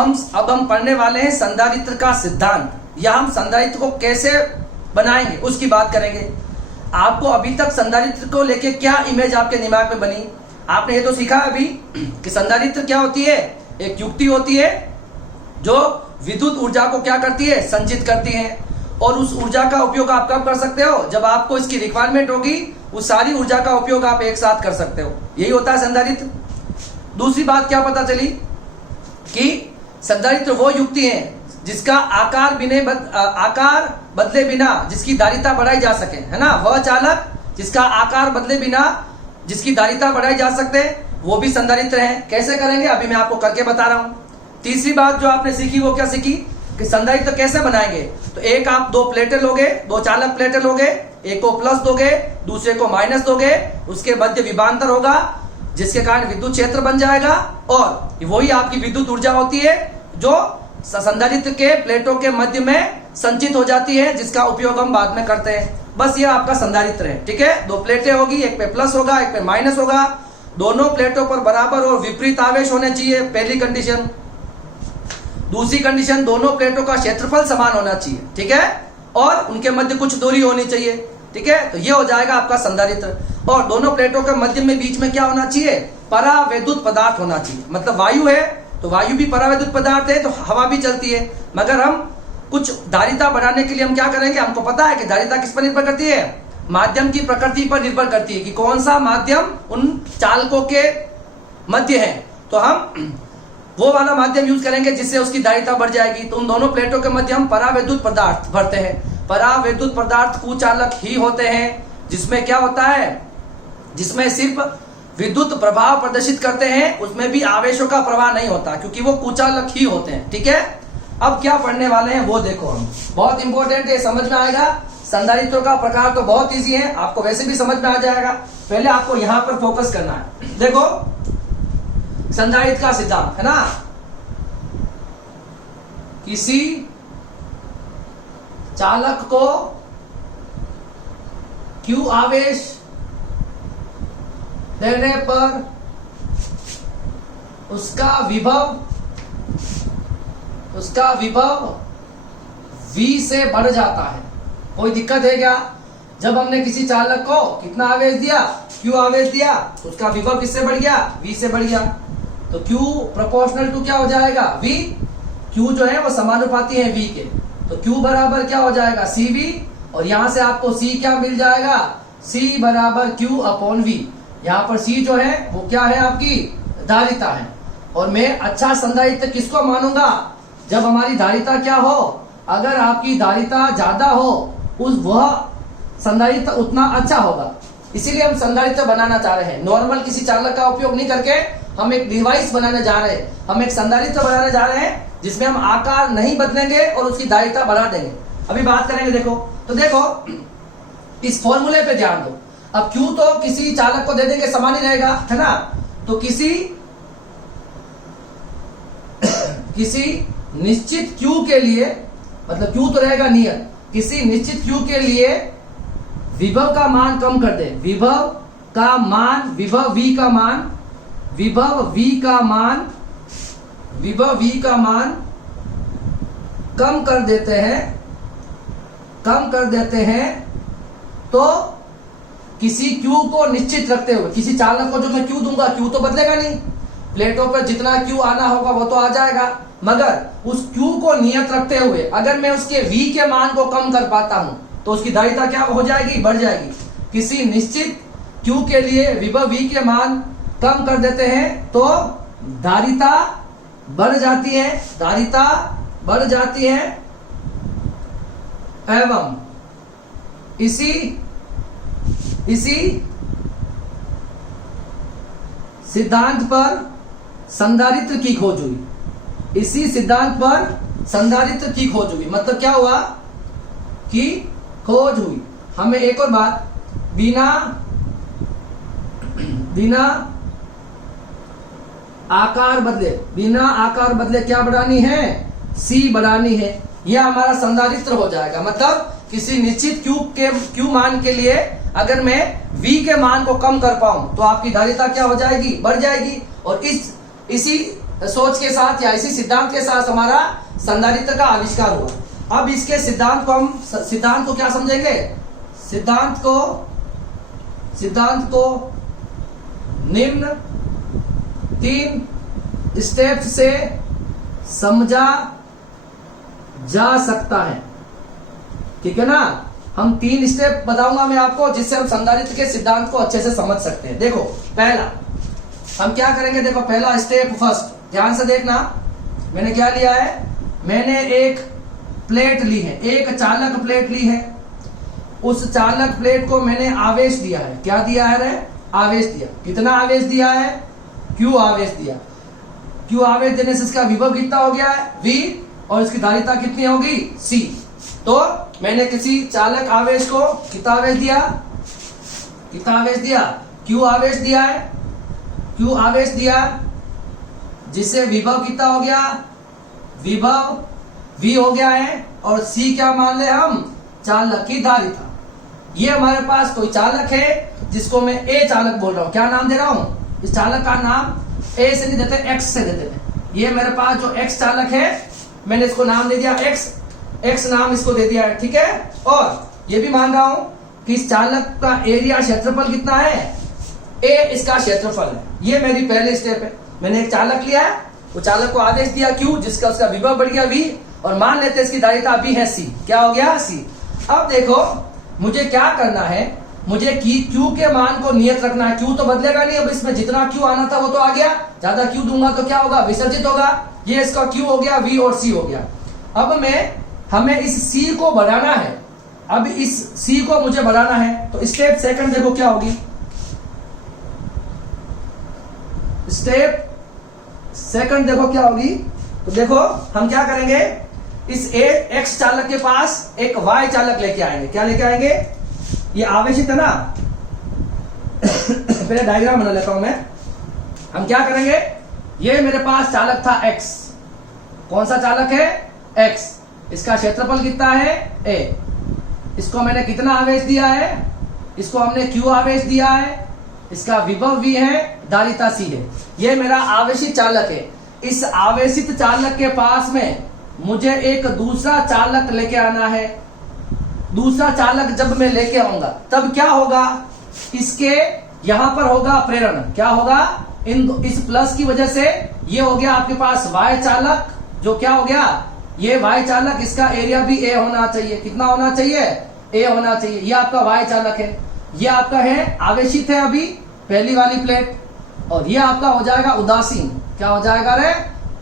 हम पढ़ने वाले हैं संधारित्र का सिद्धांत, या हम संधारित्र को कैसे बनाएंगे उसकी बात करेंगे। आपको अभी तक संधारित्र को लेके क्या इमेज आपके दिमाग में बनी, आपने ये तो सीखा अभी कि संधारित्र क्या होती है, एक युक्ति होती है जो विद्युत ऊर्जा को क्या करती है, संचित करती है। और उस ऊर्जा का उपयोग आप कब कर सकते हो, जब आपको इसकी रिक्वायरमेंट होगी, उस सारी ऊर्जा का उपयोग आप एक साथ कर सकते हो। यही होता है संधारित्र। दूसरी बात क्या पता चली कि संधारित्र वो युक्ति है जिसका आकार बदले बिना जिसकी धारिता बढ़ाई जा सके, है ना। वह चालक जिसका आकार बदले बिना जिसकी धारिता बढ़ाई जा सकते, वो भी संधारित्र है। कैसे करेंगे अभी मैं आपको करके बता रहा हूं। तीसरी बात जो आपने सीखी वो क्या सीखी कि संधारित्र कैसे बनाएंगे। तो एक आप दो प्लेटें लोगे, दो चालक प्लेटें लोगे, एक को प्लस दोगे, दूसरे को माइनस दोगे, उसके मध्य विभवांतर होगा जिसके कारण विद्युत क्षेत्र बन जाएगा और वही आपकी विद्युत ऊर्जा होती है जो संधारित्र के प्लेटों के मध्य में संचित हो जाती है, जिसका उपयोग हम बाद में करते हैं। बस ये आपका संधारित्र है, ठीक है। दो प्लेटें होगी, एक पे प्लस होगा, एक पे माइनस होगा, दोनों प्लेटों पर बराबर और विपरीत आवेश होने चाहिए, पहली कंडीशन। दूसरी कंडीशन, दोनों प्लेटों का क्षेत्रफल समान होना चाहिए, ठीक है, और उनके मध्य कुछ दूरी होनी चाहिए, ठीक है। तो ये हो जाएगा आपका संधारित्र। और दोनों प्लेटों के मध्य में बीच में क्या होना चाहिए, परावैद्युत पदार्थ होना चाहिए। मतलब वायु है तो वायु भी परावैद्युत पदार्थ है, तो हवा भी चलती है। मगर हम कुछ धारिता बढ़ाने के लिए हम क्या करेंगे, हमको पता है कि धारिता किस पर निर्भर करती है, माध्यम की प्रकृति पर निर्भर करती है कि कौन सा माध्यम उन चालकों के मध्य है। तो हम वो वाला माध्यम यूज करेंगे जिससे उसकी धारिता बढ़ जाएगी। तो उन दोनों प्लेटों के मध्य हम परावैद्युत पदार्थ भरते हैं। परावैद्युत पदार्थ कुचालक ही होते हैं, जिसमें क्या होता है, जिसमें सिर्फ विद्युत प्रभाव प्रदर्शित करते हैं, उसमें भी आवेशों का प्रवाह नहीं होता क्योंकि वो कुचालक ही होते हैं, ठीक है। अब क्या पढ़ने वाले हैं वो देखो हम, बहुत इंपॉर्टेंट है, समझ में आएगा। संधारित्रों का प्रकार तो बहुत इजी है, आपको वैसे भी समझ में आ जाएगा। पहले आपको यहां पर फोकस करना है। देखो संधारित्र का सिद्धांत है ना, किसी चालक को Q आवेश देने पर उसका विभव V से बढ़ जाता है। कोई दिक्कत है क्या? जब हमने किसी चालक को कितना आवेश दिया, Q आवेश दिया, उसका विभव किससे बढ़ गया, V से बढ़ गया। तो Q प्रोपोर्शनल टू क्या हो जाएगा, V। Q जो है वो समानुपाती है V के, तो Q बराबर क्या हो जाएगा, CV। और यहां से आपको C क्या मिल जाएगा, C बराबर Q अपॉन V। यहाँ पर C जो है वो क्या है, आपकी धारिता है। और मैं अच्छा संधारित्र किसको मानूंगा, जब हमारी धारिता क्या हो, अगर आपकी धारिता ज्यादा हो उस वह संधारित्र उतना अच्छा होगा। इसीलिए हम संधारित्र बनाना चाह रहे हैं। नॉर्मल किसी चालक का उपयोग नहीं करके हम एक डिवाइस बनाने जा रहे हैं, हम एक संधारित्र बनाने जा रहे हैं जिसमें हम आकार नहीं बदलेंगे और उसकी धारिता बढ़ा देंगे। अभी बात करेंगे। देखो तो देखो इस फॉर्मूले पे ध्यान दो। अब Q तो किसी चालक को दे देंगे समान ही रहेगा, है ना। तो किसी निश्चित Q के लिए, मतलब Q तो रहेगा नियत, किसी निश्चित Q के लिए विभव का मान कम कर दे, विभव V का मान कम कर देते हैं, तो किसी Q को निश्चित रखते हुए, किसी चालक को जो मैं Q दूंगा, Q तो बदलेगा नहीं, प्लेटों पर जितना Q आना होगा वो तो आ जाएगा, मगर उस Q को नियत रखते हुए अगर मैं उसके V के मान को कम कर पाता हूं तो उसकी धारिता क्या हो जाएगी, बढ़ जाएगी। किसी निश्चित Q के लिए विभव V के मान कम कर देते हैं तो धारिता बढ़ जाती है, एवं इसी सिद्धांत पर संधारित्र की खोज हुई। इसी सिद्धांत पर संधारित्र की खोज हुई, मतलब क्या हुआ कि खोज हुई। हमें एक और बात, बिना आकार बदले क्या बढ़ानी है, C बढ़ानी है। यह हमारा संधारित्र हो जाएगा। मतलब किसी निश्चित Q मान के लिए अगर मैं V के मान को कम कर पाऊं तो आपकी धारिता क्या हो जाएगी, बढ़ जाएगी। और इसी सोच के साथ या इसी सिद्धांत के साथ हमारा संधारित्र का आविष्कार हुआ। अब इसके सिद्धांत को क्या समझेंगे, सिद्धांत को निम्न 3 स्टेप्स से समझा जा सकता है, ठीक है ना। हम 3 स्टेप बताऊंगा मैं आपको जिससे हम संधारित्र के सिद्धांत को अच्छे से समझ सकते हैं। देखो पहला हम क्या करेंगे, देखो पहला स्टेप, फर्स्ट ध्यान से देखना। मैंने क्या लिया है, मैंने एक प्लेट ली है, एक चालक प्लेट ली है, उस चालक प्लेट को मैंने आवेश दिया है। क्या दिया है रे? आवेश दिया। कितना आवेश दिया है? Q आवेश दिया। Q आवेश देने से इसका विभव कितना हो गया है? V, और इसकी धारिता कितनी होगी? C। तो मैंने किसी चालक आवेश को कितना आवेश दिया? कितना आवेश दिया? Q आवेश दिया है। Q आवेश दिया जिससे विभव कितना हो गया? विभव V हो गया है, और C क्या मान ले हम? चालक की धारिता। ये हमारे पास कोई चालक है जिसको मैं A चालक बोल रहा हूं। क्या नाम दे रहा हूं? इस चालक का नाम A से नहीं देते, X से दे देते। ये मेरे पास जो X चालक है, मैंने इसको नाम दे दिया X, X नाम इसको दे दिया है, ठीक है। और ये भी मान रहा हूं कि इस चालक का एरिया क्षेत्रफल कितना है? A इसका क्षेत्रफल है। ये मेरी पहली स्टेप है। मैंने एक चालक लिया है, वो चालक को आवेश दिया Q, जिसका उसका विभव बढ़ गया V, और मान लेते हैं इसकी धारिता भी है C। क्या हो गया? C। अब देखो मुझे क्या करना है, मुझे Q के मान को नियत रखना है। Q तो बदलेगा नहीं, अब इसमें जितना Q आना था वो तो आ गया। ज्यादा Q दूंगा तो क्या होगा? विसर्जित होगा। ये इसका Q हो गया, V और C हो गया। अब हमें इस C को बढ़ाना है। अब इस C को मुझे बढ़ाना है, तो स्टेप सेकंड देखो क्या होगी। स्टेप सेकंड देखो क्या होगी। तो देखो हम क्या करेंगे, इस X चालक के पास एक Y चालक लेके आएंगे। क्या लेके आएंगे? ये आवेशित है ना। पहले डायग्राम बना लेता हूं मैं। हम क्या करेंगे, ये मेरे पास चालक था X। कौन सा चालक है? X। इसका क्षेत्रफल कितना है? A। इसको मैंने कितना आवेश दिया है? इसको हमने Q आवेश दिया है। इसका विभव V है, धारिता C है। ये मेरा आवेशित चालक है। इस आवेशित चालक के पास में मुझे एक दूसरा चालक लेके आना है। दूसरा चालक जब मैं लेके आऊंगा तब क्या होगा? इसके यहां पर होगा प्रेरण। क्या होगा? इस प्लस की वजह से ये हो गया आपके पास Y चालक, जो क्या हो गया? ये Y चालक, इसका एरिया भी A होना चाहिए। कितना होना चाहिए? A होना चाहिए। ये आपका Y चालक है। ये आपका है आवेशित है अभी पहली वाली प्लेट, और ये आपका हो जाएगा उदासीन। क्या हो जाएगा रे?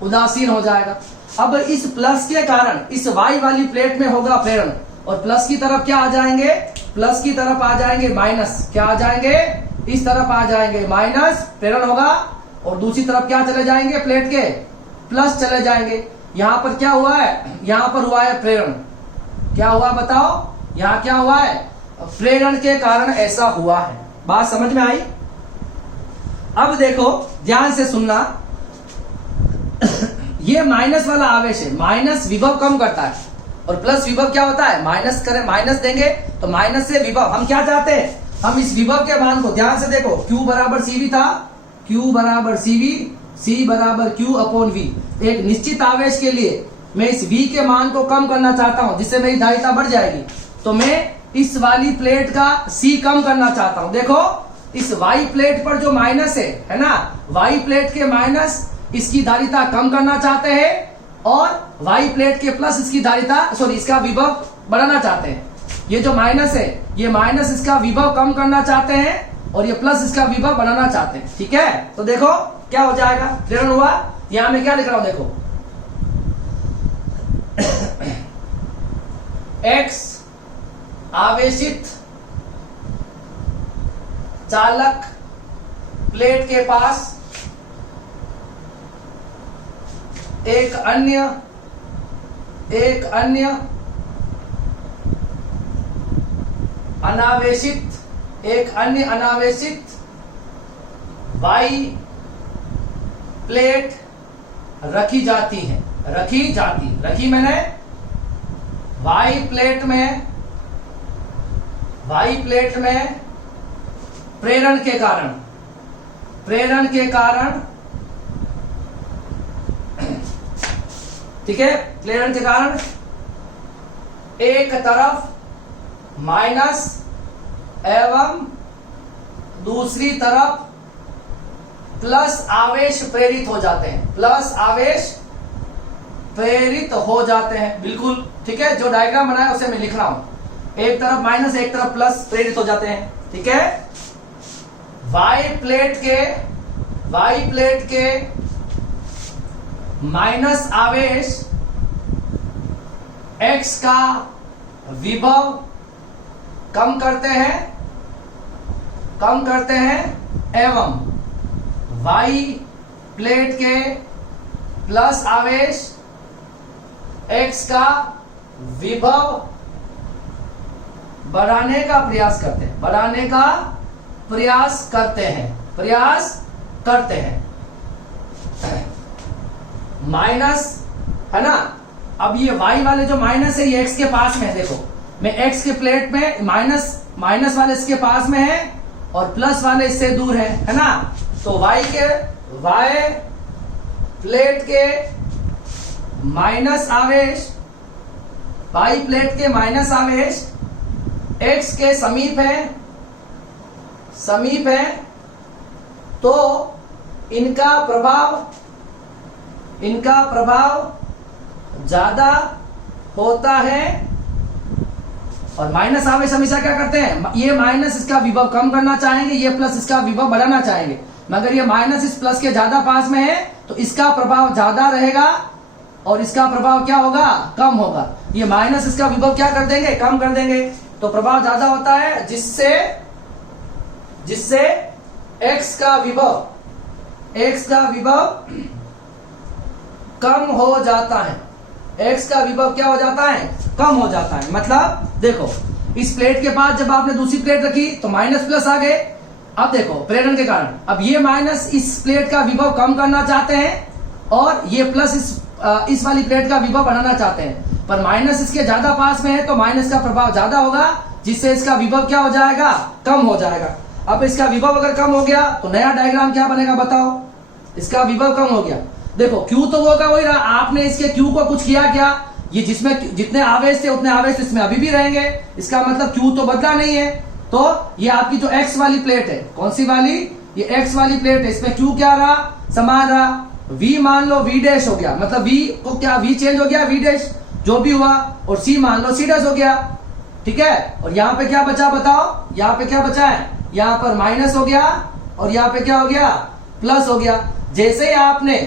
उदासीन हो जाएगा। अब इस प्लस के कारण इस Y वाली प्लेट में होगा प्रेरण, और प्लस की तरफ क्या आ जाएंगे? प्लस की तरफ आ जाएंगे माइनस। क्या आ जाएंगे? इस तरफ आ जाएंगे माइनस, प्रेरण होगा, और दूसरी तरफ क्या चले जाएंगे? प्लेट के प्लस चले जाएंगे। यहां पर क्या हुआ है? यहां पर हुआ है प्रेरण। क्या हुआ बताओ? यहां क्या हुआ है? प्रेरण के कारण ऐसा हुआ है। बात समझ में आई? अब देखो ध्यान से सुनना। ये माइनस वाला आवेश है। माइनस विभव कम करता है, और प्लस विभव क्या होता है? माइनस करें, माइनस देंगे तो माइनस से विभव। हम क्या चाहते हैं? हम इस विभव के मान को ध्यान से देखो। Q बराबर CV था, Q बराबर CV, C बराबर Q अपॉन V। एक निश्चित आवेश के लिए मैं इस V के मान को कम करना चाहता हूं, जिससे मेरी धारिता बढ़ जाएगी। तो मैं इस वाली प्लेट का C कम करना चाहता हूं। देखो इस Y प्लेट पर जो माइनस है ना, Y प्लेट के माइनस इसकी धारिता कम करना चाहते हैं, और Y प्लेट के प्लस इसकी धारिता, सॉरी, इसका विभव बढ़ाना चाहते हैं। ये जो माइनस है, ये माइनस इसका विभव कम करना चाहते हैं, और ये प्लस इसका विभव बढ़ाना चाहते हैं। ठीक है, तो देखो क्या हो जाएगा? प्रेरण हुआ। यहां मैं क्या लिख रहा हूं देखो, X आवेशित चालक प्लेट के पास एक अन्य अनावेशित Y प्लेट रखी मैंने Y प्लेट में प्रेरण के कारण ठीक है, प्रेरण के कारण एक तरफ माइनस एवं दूसरी तरफ प्लस आवेश प्रेरित हो जाते हैं। बिल्कुल ठीक है, जो डायग्राम बनाया उसे मैं लिख रहा हूं। एक तरफ माइनस, एक तरफ प्लस प्रेरित हो जाते हैं। ठीक है, Y प्लेट के माइनस आवेश x का विभव कम करते हैं एवं y प्लेट के प्लस आवेश x का विभव बढ़ाने का प्रयास करते हैं माइनस, है ना। अब ये y वाले जो माइनस है ये x के पास में है, देखो मैं x के प्लेट में माइनस वाले इसके पास में है और प्लस वाले इससे दूर है ना। तो y प्लेट के माइनस आवेश x के समीप है तो इनका प्रभाव ज्यादा होता है। और माइनस आवेश हमेशा क्या करते हैं, ये माइनस इसका विभव कम करना चाहेंगे, ये प्लस इसका विभव बढ़ाना चाहेंगे, मगर ये माइनस इस प्लस के ज्यादा पास में है तो इसका प्रभाव ज्यादा रहेगा और इसका प्रभाव क्या होगा, कम होगा। ये माइनस इसका विभव क्या कर देंगे, कम कर देंगे, तो प्रभाव ज्यादा होता है, जिससे x का विभव कम हो जाता है। x का विभव क्या हो जाता है, कम हो जाता है। मतलब देखो इस प्लेट के पास जब आपने दूसरी प्लेट रखी तो माइनस प्लस आ गए। अब देखो प्रेरण के कारण अब ये माइनस इस प्लेट का विभव कम करना चाहते हैं और ये प्लस इस वाली प्लेट का विभव बढ़ाना चाहते हैं, पर माइनस इसके ज्यादा पास में है तो माइनस का प्रभाव ज्यादा होगा, जिससे इसका विभव क्या हो जाएगा, कम हो जाएगा। अब इसका विभव अगर कम हो गया तो नया डायग्राम क्या बनेगा बताओ, इसका विभव कम हो गया। देखो Q तो होगा वही रहा, आपने इसके Q को कुछ किया क्या, ये जिसमें जितने आवेश थे उतने आवेश इसमें अभी भी रहेंगे, इसका मतलब Q तो बदला नहीं है। तो ये आपकी जो X वाली प्लेट है, कौन सी वाली, ये X वाली प्लेट है, इसमें Q क्या रहा, समान रहा। V मान लो V डैश हो गया, मतलब V को क्या V चेंज हो गया, V डैश जो भी हुआ, और C मान लो C डैश हो गया, ठीक है। और यहाँ पे क्या बचा बताओ, यहाँ पे क्या बचा है, यहाँ पर माइनस हो गया और यहाँ पे क्या हो गया, प्लस हो गया। जैसे ही आपने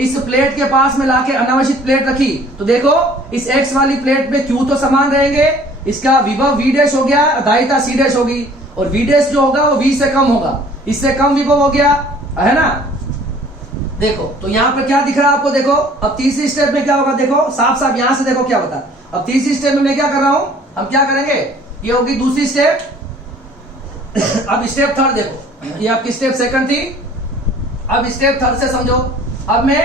इस प्लेट के पास में लाके अनावश्यक प्लेट रखी तो देखो इस x वाली प्लेट में Q तो समान रहेंगे, इसका विभव V डैश हो गया, दायिता C डैश होगी, और V डैश जो होगा वो V से कम होगा, इससे कम विभव हो गया, है ना। देखो तो यहाँ पे क्या दिख रहा है आपको, देखो अब तीसरी स्टेप में क्या होगा, देखो साफ साफ यहाँ से देखो क्या होता है। अब तीसरी स्टेप में मैं क्या कर रहा हूं, हम क्या करेंगे, ये होगी दूसरी स्टेप। अब स्टेप थर्ड देखो, ये आपकी स्टेप सेकंड थी, अब स्टेप थर्ड से समझो। अब मैं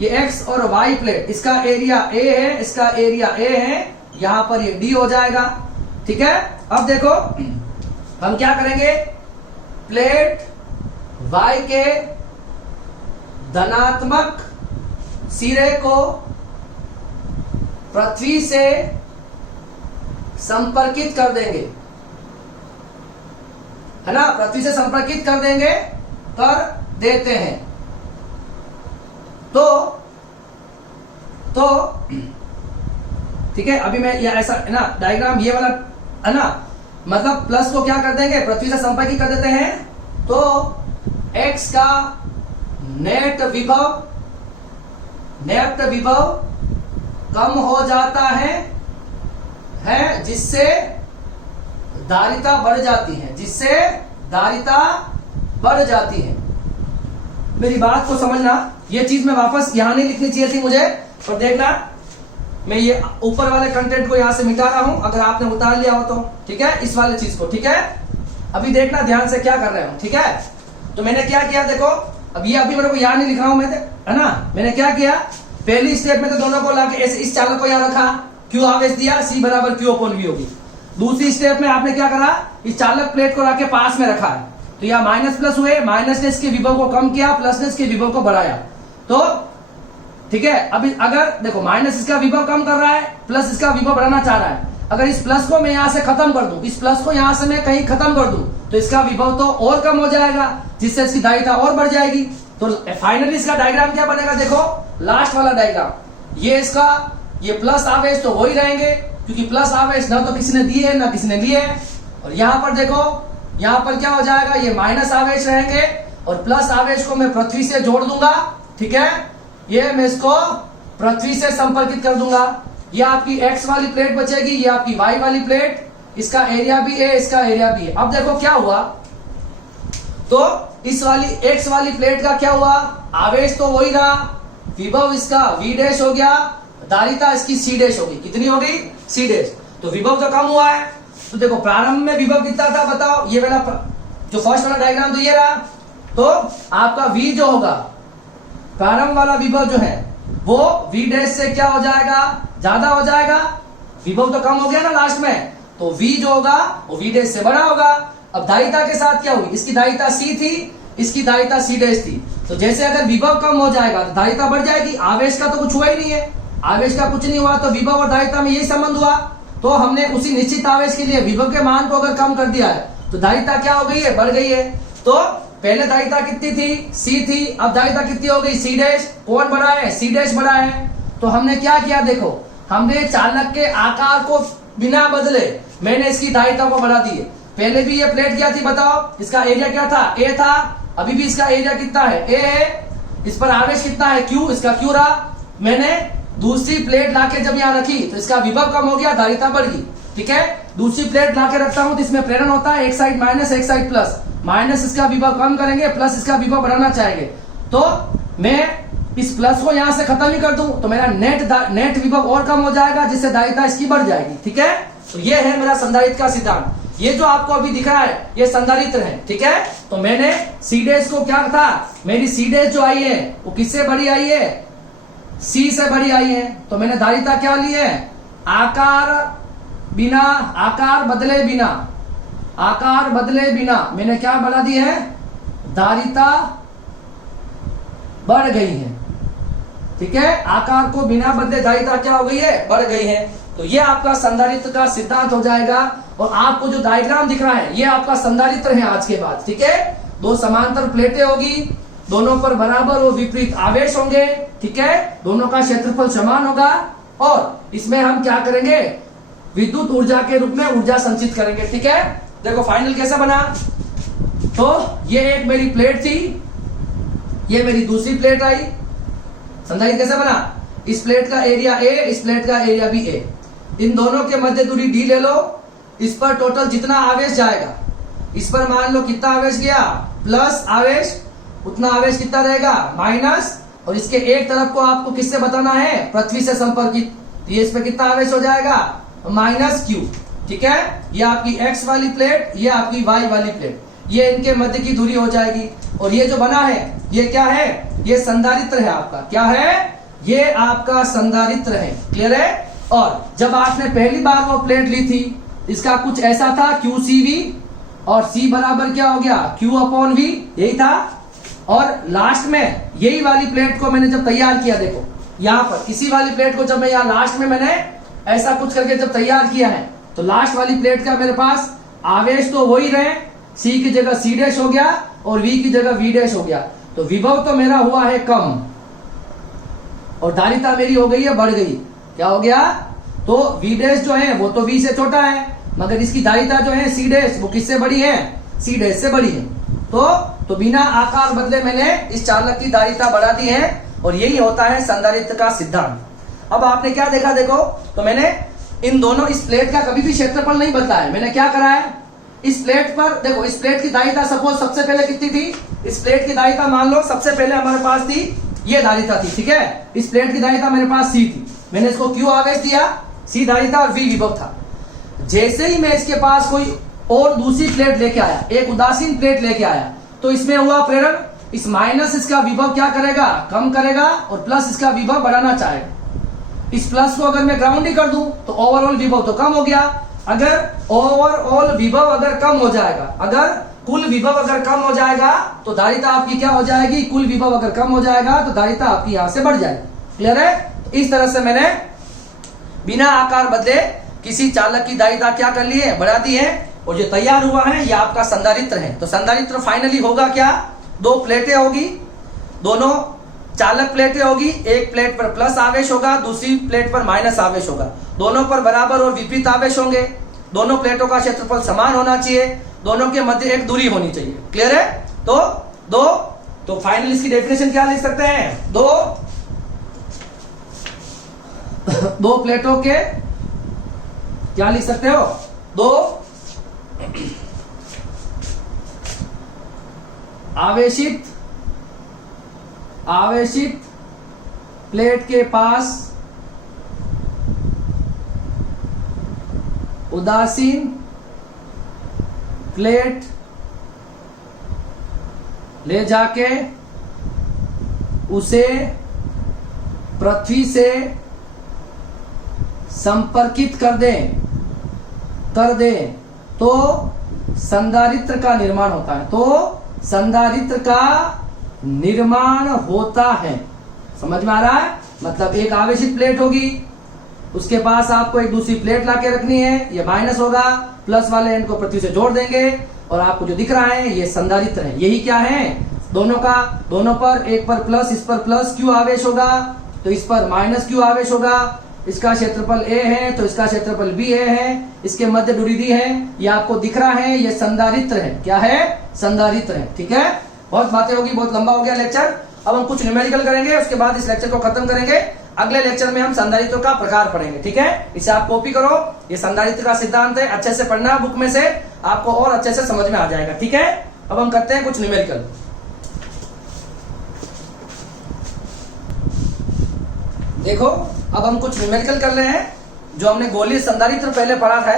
ये x और y प्लेट, इसका एरिया A है, इसका एरिया A है, यहां पर ये D हो जाएगा, ठीक है। अब देखो हम क्या करेंगे, प्लेट y के धनात्मक सिरे को पृथ्वी से संपर्कित कर देंगे, है ना, पृथ्वी से संपर्कित कर देते हैं। तो ठीक है, अभी मैं ये ऐसा है ना डायग्राम ये वाला है ना, मतलब प्लस को क्या कर देंगे, पृथ्वी से संपर्कित कर देते हैं, तो x का नेट विभव कम हो जाता है, जिससे धारिता बढ़ जाती है, मेरी बात को समझना, ये चीज मैं वापस यहां नहीं लिखनी चाहिए थी मुझे, पर देखना मैं ये ऊपर वाले कंटेंट को यहां से मिटा रहा हूं, अगर आपने उतार लिया हो तो ठीक है, इस वाले चीज को, ठीक है। अभी देखना ध्यान से क्या कर रहे हो, ठीक है। तो मैंने क्या किया देखो, अब ये अभी मेरे को यहां नहीं लिख रहा हूं मैं, है ना। मैंने क्या किया, पहली स्टेप में तो दोनों को लाके ऐसे इस चालक को यहां रखा, Q आवेश दिया, C बराबर Q अपॉन V होगी। दूसरी स्टेप में आपने क्या करा, इस चालक प्लेट को रखे पास में रखा है, तो यह माइनस प्लस हुए, माइनस ने इसके विभव को कम किया, प्लस ने इसके विभव को बढ़ाया, तो ठीक है। अभी अगर देखो माइनस इसका विभव कम कर रहा है, प्लस इसका विभव बढ़ाना चाह रहा है, अगर इस प्लस को मैं यहां से खत्म कर दूं, इस प्लस को यहां से मैं कहीं खत्म कर दूं, तो इसका विभव तो और कम हो जाएगा, जिससे इसकी दायिता और बढ़ जाएगी। तो फाइनली इसका डायग्राम क्या बनेगा, देखो लास्ट वाला डायग्राम, ये इसका ये प्लस आवेश तो हो ही रहेंगे, क्योंकि प्लस आवेश ना तो किसी ने दिए है ना किसी ने लिए है। और यहां पर देखो, यहां पर क्या हो जाएगा, ये माइनस आवेश रहेंगे और प्लस आवेश को मैं पृथ्वी से जोड़ दूंगा, ठीक है। ये मैं इसको पृथ्वी से संपर्कित कर दूंगा, ये आपकी एक्स वाली प्लेट बचेगी, ये आपकी वाई वाली प्लेट, इसका एरिया भी है, इसका एरिया भी है। अब देखो क्या हुआ, तो इस वाली एक्स वाली प्लेट का क्या हुआ, आवेश तो वही रहा, विभव इसका वी डैश हो गया, धारिता इसकी सी डैश होगी। कितनी हो गई, सी डैश। तो विभव तो कम हुआ है। तो देखो प्रारंभ में विभव कितना था बताओ, ये वाला जो फर्स्ट वाला डायग्राम तो ये रहा, तो आपका v जो होगा, प्रारंभ वाला विभव जो है वो v डैश से क्या हो जाएगा, ज्यादा हो जाएगा, विभव तो कम हो गया ना लास्ट में, तो v जो होगा वो v डैश से बड़ा होगा। अब धारिता के साथ क्या हुई, इसकी धारिता c थी, इसकी धारिता c डैश थी, तो जैसे अगर विभव कम हो जाएगा तो धारिता बढ़ जाएगी। आवेश का तो कुछ हुआ ही नहीं है, आवेश का कुछ नहीं हुआ, तो विभव और धारिता में यही संबंध हुआ। तो हमने उसी निश्चित आवेश के लिए विभव के मान को अगर कम कर दिया है तो धारिता क्या हो गई है, बढ़ गई है। तो पहले धारिता कितनी थी, c थी, अब धारिता कितनी हो गई, c डैश। कौन बड़ा है, c डैश बड़ा है। तो हमने क्या किया, देखो हमने चालक के आकार को बिना बदले मैंने इसकी धारिता को बढ़ा दी है। पहले भी ये प्लेट क्या थी बताओ, इसका एरिया क्या था, a था, अभी भी इसका एरिया कितना है, a है, इस पर आवेश कितना है, q, इसका q रहा। मैंने दूसरी प्लेट लाके जब यहाँ रखी तो इसका विभव कम हो गया, धारिता बढ़ गई। ठीक है, दूसरी प्लेट लाके रखता हूं तो इसमें प्रेरण होता है, एक साइड माइनस एक साइड प्लस, माइनस इसका विभव कम करेंगे, प्लस इसका विभव बढ़ाना चाहेंगे। तो मैं इस प्लस को यहाँ से खत्म ही कर दूं तो मेरा नेट विभव और कम हो जाएगा, जिससे धारिता इसकी बढ़ जाएगी। ठीक है, तो ये है मेरा संधारित्र का सिद्धांत। ये जो आपको अभी दिख रहा है ये संधारित्र है। ठीक है, तो मैंने सी डैश को क्या था, मेरी सी डैश जो आई है वो किससे बड़ी आई है, सी से बड़ी आई है। तो मैंने धारिता क्या ली है, आकार बिना, आकार बदले बिना, आकार बदले बिना मैंने क्या बना दी है, धारिता बढ़ गई है। ठीक है, आकार को बिना बदले धारिता क्या हो गई है, बढ़ गई है। तो ये आपका संधारित्र का सिद्धांत हो जाएगा। और आपको जो डायग्राम दिख रहा है ये आपका संधारित्र है आज के बाद। ठीक है, दो समांतर प्लेटें होगी, दोनों पर बराबर और विपरीत आवेश होंगे। ठीक है, दोनों का क्षेत्रफल समान होगा और इसमें हम क्या करेंगे, विद्युत ऊर्जा के रूप में ऊर्जा संचित करेंगे। ठीक है, देखो फाइनल कैसा बना, तो ये एक मेरी प्लेट थी, ये मेरी दूसरी प्लेट आई, संधारित्र कैसा बना, इस प्लेट का एरिया a, इस प्लेट का एरिया भी a, इन दोनों के मध्य दूरी d ले लो, इस पर टोटल जितना आवेश जाएगा, इस पर मान लो कितना आवेश गया, प्लस आवेश, उतना आवेश कितना रहेगा, माइनस, और इसके एक तरफ को आपको किससे बताना है, पृथ्वी से संपर्कित, तो ये इस पर कितना आवेश हो जाएगा, माइनस q। ठीक है, ये आपकी x वाली प्लेट, ये आपकी y वाली प्लेट, ये इनके मध्य की दूरी हो जाएगी। और ये जो बना है ये क्या है, ये संधारित्र है आपका, क्या है, ये आपका संधारित्र है। क्लियर है। और जब आपने पहली बार वो प्लेट ली थी इसका कुछ ऐसा था QCV, और C बराबर क्या हो गया, Q/V, यही था। और लास्ट में यही वाली प्लेट को मैंने जब तैयार किया, देखो यहाँ पर इसी वाली प्लेट को जब मैं यहाँ लास्ट में मैंने ऐसा कुछ करके जब तैयार किया है, तो लास्ट वाली प्लेट का मेरे पास आवेश तो वही रहे, C की जगह C डैश हो गया और V की जगह V डैश हो गया। तो विभव तो मेरा हुआ है कम और धारिता मेरी हो गई है बढ़ गई। क्या हो गया, तो V डैश जो है वो तो V से छोटा है, मगर इसकी धारिता जो है C डैश वो किससे बड़ी है, C डैश से बड़ी है। तो बिना आकार बदले मैंने इस चालक की धारिता बढ़ा दी है, और यही होता है संधारित्र का सिद्धांत। अब आपने क्या देखा, देखो तो मैंने इन दोनों, इस प्लेट का कभी भी क्षेत्रफल नहीं बदला है, मैंने क्या करा है, इस प्लेट पर देखो, इस प्लेट की धारिता सपोज सबसे पहले कितनी थी, इस प्लेट की धारिता मान लो सबसे पहले हमारे पास थी, ये धारिता थी। ठीक है, इस प्लेट की धारिता मेरे पास C थी, मैंने इसको Q आवेश दिया, C धारिता और V विभव था। जैसे ही मैं इसके पास कोई और दूसरी प्लेट लेके आया, एक उदासीन प्लेट लेके आया, तो इसमें हुआ प्रेरण, इस माइनस इसका विभव क्या करेगा, कम करेगा, और प्लस इसका विभव बढ़ाना चाहेगा। इस प्लस को अगर मैं ग्राउंड ही कर दूं तो ओवरऑल विभव तो कम हो गया। अगर ओवरऑल विभव अगर कम हो जाएगा, अगर कुल विभव अगर कम हो जाएगा तो धारिता आपकी क्या हो जाएगी, कुल विभव अगर कम हो जाएगा तो धारिता आपकी यहां से बढ़ जाएगी। क्लियर है। तो इस तरह से मैंने बिना आकार बदले किसी चालक की धारिता क्या कर ली है, बढ़ा दी है, और जो तैयार हुआ है ये आपका संधारित्र है। तो संधारित्र फाइनली होगा क्या, दो प्लेटें होगी, दोनों चालक प्लेटें होगी, एक प्लेट पर प्लस आवेश होगा, दूसरी प्लेट पर माइनस आवेश होगा, दोनों पर बराबर और विपरीत आवेश होंगे, दोनों प्लेटों का क्षेत्रफल समान होना चाहिए, दोनों के मध्य एक दूरी होनी चाहिए। क्लियर है। तो फाइनल इसकी डेफिनेशन क्या लिख सकते हैं, दो प्लेटों के क्या लिख सकते हो, दो आवेशित प्लेट के पास उदासीन प्लेट ले जाके उसे पृथ्वी से संपर्कित कर दें तो संधारित्र का निर्माण होता है, तो संधारित्र का निर्माण होता है। समझ में आ रहा है? मतलब एक आवेशित प्लेट होगी, उसके पास आपको एक दूसरी प्लेट लाके रखनी है, ये माइनस होगा, प्लस वाले एंड को पृथ्वी से जोड़ देंगे और आपको जो दिख रहा है ये संधारित्र है। यही क्या है, दोनों पर, एक पर प्लस, इस पर प्लस क्यू आवेश होगा, तो इस पर माइनस क्यू आवेश होगा। इसका क्षेत्रफल ए है तो इसका क्षेत्रफल बी है, इसके मध्य दूरी दी है, ये आपको दिख रहा है, ये संधारित्र है। क्या है? संधारित्र है। ठीक है, बहुत बातें होगी, बहुत लंबा हो गया लेक्चर। अब हम कुछ न्यूमेरिकल करेंगे, उसके बाद इस लेक्चर को खत्म करेंगे। अगले लेक्चर में हम संधारित्र का प्रकार पढ़ेंगे। ठीक है, इसे आप कॉपी करो, ये संधारित्र का सिद्धांत है, अच्छे से पढ़ना बुक में से, आपको और अच्छे से समझ में आ जाएगा। ठीक है, अब हम करते हैं कुछ न्यूमेरिकल। देखो, अब हम कुछ न्यूमेरिकल कर रहे हैं। जो हमने गोलीय संधारित्र पहले पढ़ा था,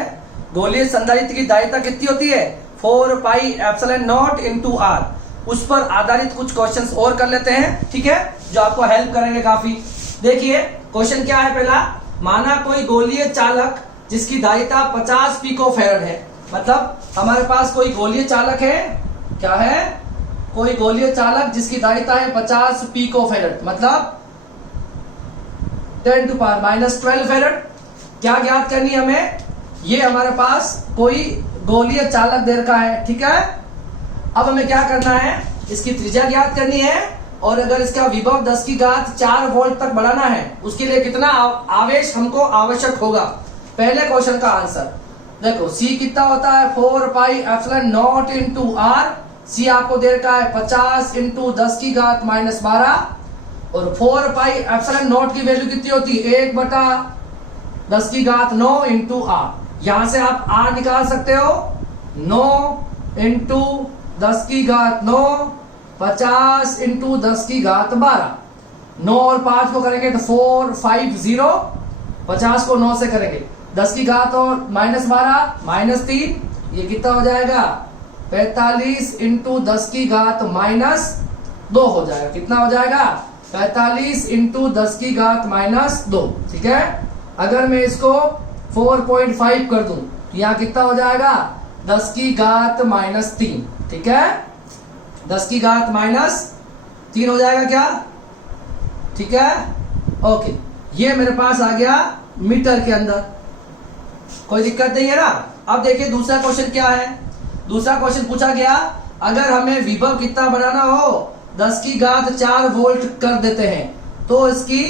गोलीय संधारित्र की दायिता कितनी होती है, 4 pi epsilon naught into R. उस पर आधारित कुछ क्वेश्चंस और कर लेते हैं। ठीक है, जो आपको हेल्प करेंगे काफी। देखिए क्वेश्चन क्या है पहला, माना कोई गोलीय चालक जिसकी दायिता 50 पिकोफैरड है। मतलब हमारे पास कोई गोलीय चालक है, क्या है, कोई गोलीय चालक जिसकी दायिता है 50 पिकोफैरड, मतलब 10 टू पावर -12 फैरड। क्या ज्ञात करनी है हमें, ये हमारे पास कोई गोलीय चालक दे रखा है। ठीक है, अब हमें क्या करना है, इसकी त्रिज्या ज्ञात करनी है, और अगर इसका विभव 10⁴ वोल्ट तक बढ़ाना है, उसके लिए कितना आवेश हमको आवश्यक होगा। पहले क्वेश्चन का आंसर देखो, C कितना होता है, 4 pi epsilon naught into R. C आपको दे रखा है 50 इंटू 10⁻12, और 4 पाई एप्सिलॉन नॉट की वैल्यू कितनी होती है, 1/10⁹ इंटू आर। यहां से आप आर निकाल सकते हो, 9 इंटू 10⁹, 50 इंटू 10⁻12। 9 और 5 को करेंगे तो 450, 50 को 9 से करेंगे, 10⁻12 -3, ये कितना हो जाएगा, 45 इंटू 10⁻2 हो जाएगा। कितना हो जाएगा, 45 इंटू 10⁻2। ठीक है, अगर मैं इसको 4.5 कर दूं तो यहाँ कितना हो जाएगा, 10⁻3। ठीक है, 10⁻3 हो जाएगा क्या। ठीक है, ओके, ये मेरे पास आ गया मीटर के अंदर, कोई दिक्कत नहीं है ना। अब देखिए दूसरा क्वेश्चन क्या है। दूसरा क्वेश्चन पूछा गया, अगर हमें विभव कितना बनाना हो, 10⁴ वोल्ट कर देते हैं, तो इसकी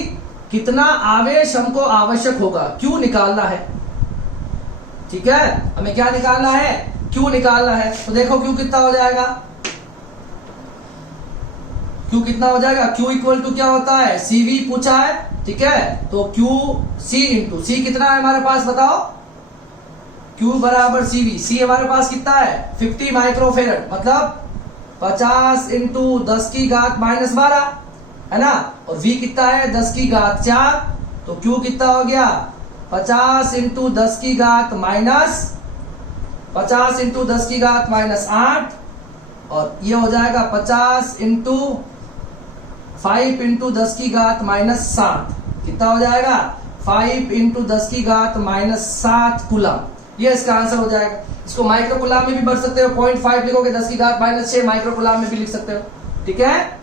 कितना आवेश हमको आवश्यक होगा, क्यू निकालना है। ठीक है, हमें क्या निकालना है, क्यू निकालना है। तो देखो क्यू कितना हो जाएगा, क्यू कितना हो जाएगा, क्यू इक्वल टू क्या होता है, CV पूछा है। ठीक है, तो क्यू C इंटू C कितना है हमारे पास, बताओ, क्यू बराबर CV। C हमारे पास कितना है, 50 माइक्रोफेरड, मतलब 50 इंटू 10⁻12 है ना, और V कितना है 10⁻4, तो Q कितना हो गया, 50 इंटू 10⁻50 इंटू 10⁻8, और ये हो जाएगा 50 इंटू 5 इंटू 10⁻7। कितना हो जाएगा, 5 इंटू 10⁻7 कूलम। ये इसका आंसर हो जाएगा। इसको माइक्रो कूलम में भी बढ़ सकते हो, 0.5 लिखोगे 10⁻6 माइक्रो कूलम में भी लिख सकते हो। ठीक है,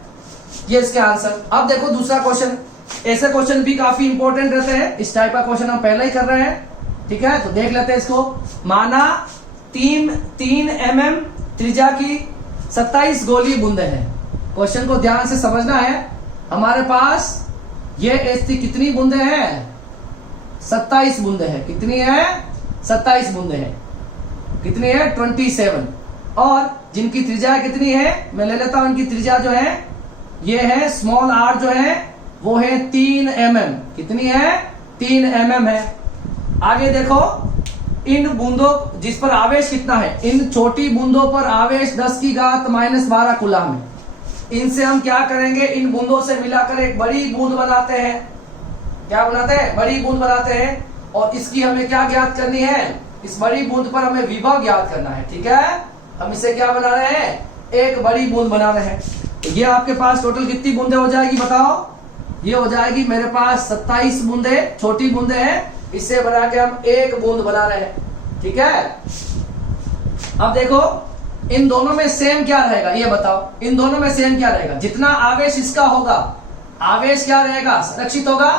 ये इसका आंसर। अब देखो दूसरा क्वेश्चन, ऐसे क्वेश्चन भी काफी इंपॉर्टेंट रहते हैं, इस टाइप का क्वेश्चन हम पहले ही कर रहे हैं। ठीक है, तो देख लेते हैं इसको। माना 3 mm त्रिज्या की 27 गोलीय बूंदे हैं। क्वेश्चन को ध्यान से समझना है। हमारे पास ये ऐसी कितनी बूंदे हैं, 27 बूंदे हैं। कितनी है, 27 बूंदे हैं। कितनी है, 27। और जिनकी त्रिज्या कितनी है, मैं ले लेता हूं इनकी त्रिज्या जो है, ये है स्मॉल r जो है वो है 3 mm। कितनी है, 3 mm है। आगे देखो, इन बूंदों जिस पर आवेश कितना है, इन छोटी बूंदों पर आवेश 10 की घात -12 कूलम है। इनसे हम क्या करेंगे, इन बूंदों से मिलाकर एक बड़ी बूंद बनाते हैं। क्या बनाते हैं? बड़ी बूंद बनाते हैं। और इसकी हमें क्या ज्ञात करनी है? इस बड़ी बूंद पर हमें विभव ज्ञात करना है। ठीक है, हम इसे क्या बना रहे हैं? एक बड़ी बूंद बना रहे हैं। तो ये आपके पास टोटल कितनी बूंदे हो जाएगी बताओ? ये हो जाएगी मेरे पास 27 बूंदे, छोटी बूंदे हैं। इससे बना के हम एक बूंद बना रहे हैं। ठीक है, अब देखो इन दोनों में सेम क्या रहेगा ये बताओ? इन दोनों में सेम क्या रहेगा? जितना आवेश इसका होगा, आवेश क्या रहेगा? संरक्षित होगा।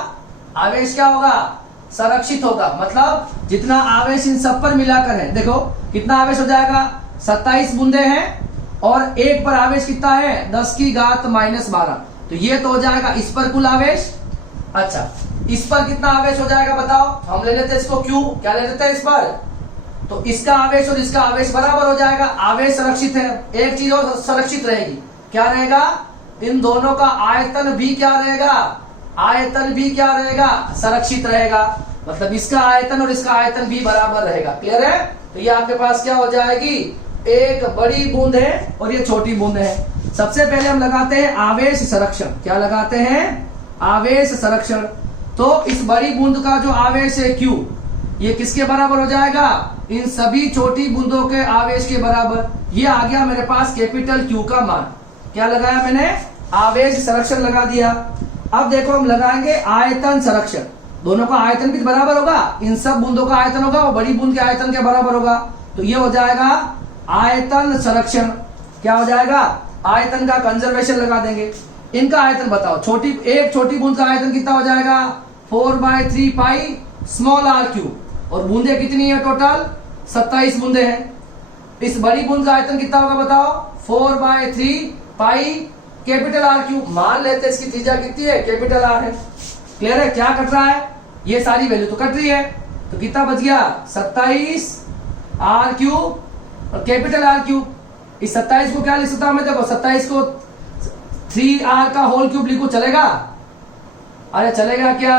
आवेश क्या होगा? संरक्षित होगा। मतलब जितना आवेश इन सब पर मिलाकर है, देखो कितना आवेश हो जाएगा? 27 बूंदे हैं और एक पर आवेश कितना है? 10 की घात -12। तो ये तो हो जाएगा इस पर कुल आवेश। अच्छा, इस पर कितना आवेश हो जाएगा बताओ? हम ले लेते हैं इसको Q। क्या ले लेते हैं इस पर? तो इसका आवेश और इसका आवेश बराबर हो जाएगा। आवेश संरक्षित है। एक चीज और संरक्षित रहेगी, क्या रहेगा? इन दोनों का आयतन भी क्या रहेगा? आयतन भी क्या रहेगा? संरक्षित रहेगा। मतलब इसका आयतन और इसका आयतन भी बराबर रहेगा। क्लियर है? तो ये आपके पास क्या हो जाएगी? एक बड़ी बूंद है और ये छोटी बूंद है। सबसे पहले हम लगाते हैं आवेश संरक्षण। क्या लगाते हैं? आवेश संरक्षण। तो इस बड़ी बूंद का जो आवेश है Q, ये किसके बराबर हो जाएगा? इन सभी छोटी बूंदों के आवेश के बराबर। ये आ गया मेरे पास कैपिटल Q का मान। क्या लगाया मैंने? आवेश संरक्षण लगा दिया। अब देखो हम लगाएंगे आयतन संरक्षण। दोनों का आयतन भी बराबर होगा। इन सब बूंदों का आयतन होगा और बड़ी बूंद के आयतन के बराबर होगा। तो ये हो जाएगा आयतन संरक्षण। क्या हो जाएगा? आयतन का कंजर्वेशन लगा देंगे। इनका आयतन बताओ। एक छोटी बूंद का आयतन कितना हो जाएगा? 4/3 पाई स्मॉल r3। और बूंदे कितनी है टोटल? 27 बूंदे हैं। इस बड़ी बूंद का आयतन कितना होगा बताओ? 4/3 पाई कैपिटल R3। मान लेते हैं इसकी त्रिज्या कितनी है? कैपिटल R है। क्लियर है? क्या कट रहा है? ये सारी वैल्यू तो कट रही है। तो कितना बच गया? 27 r3 और कैपिटल R3। इस 27 को क्या लिख सकता हूं मैं? देखो 27 को 3r का होल क्यूब लिखूं, चलेगा? अरे चलेगा क्या?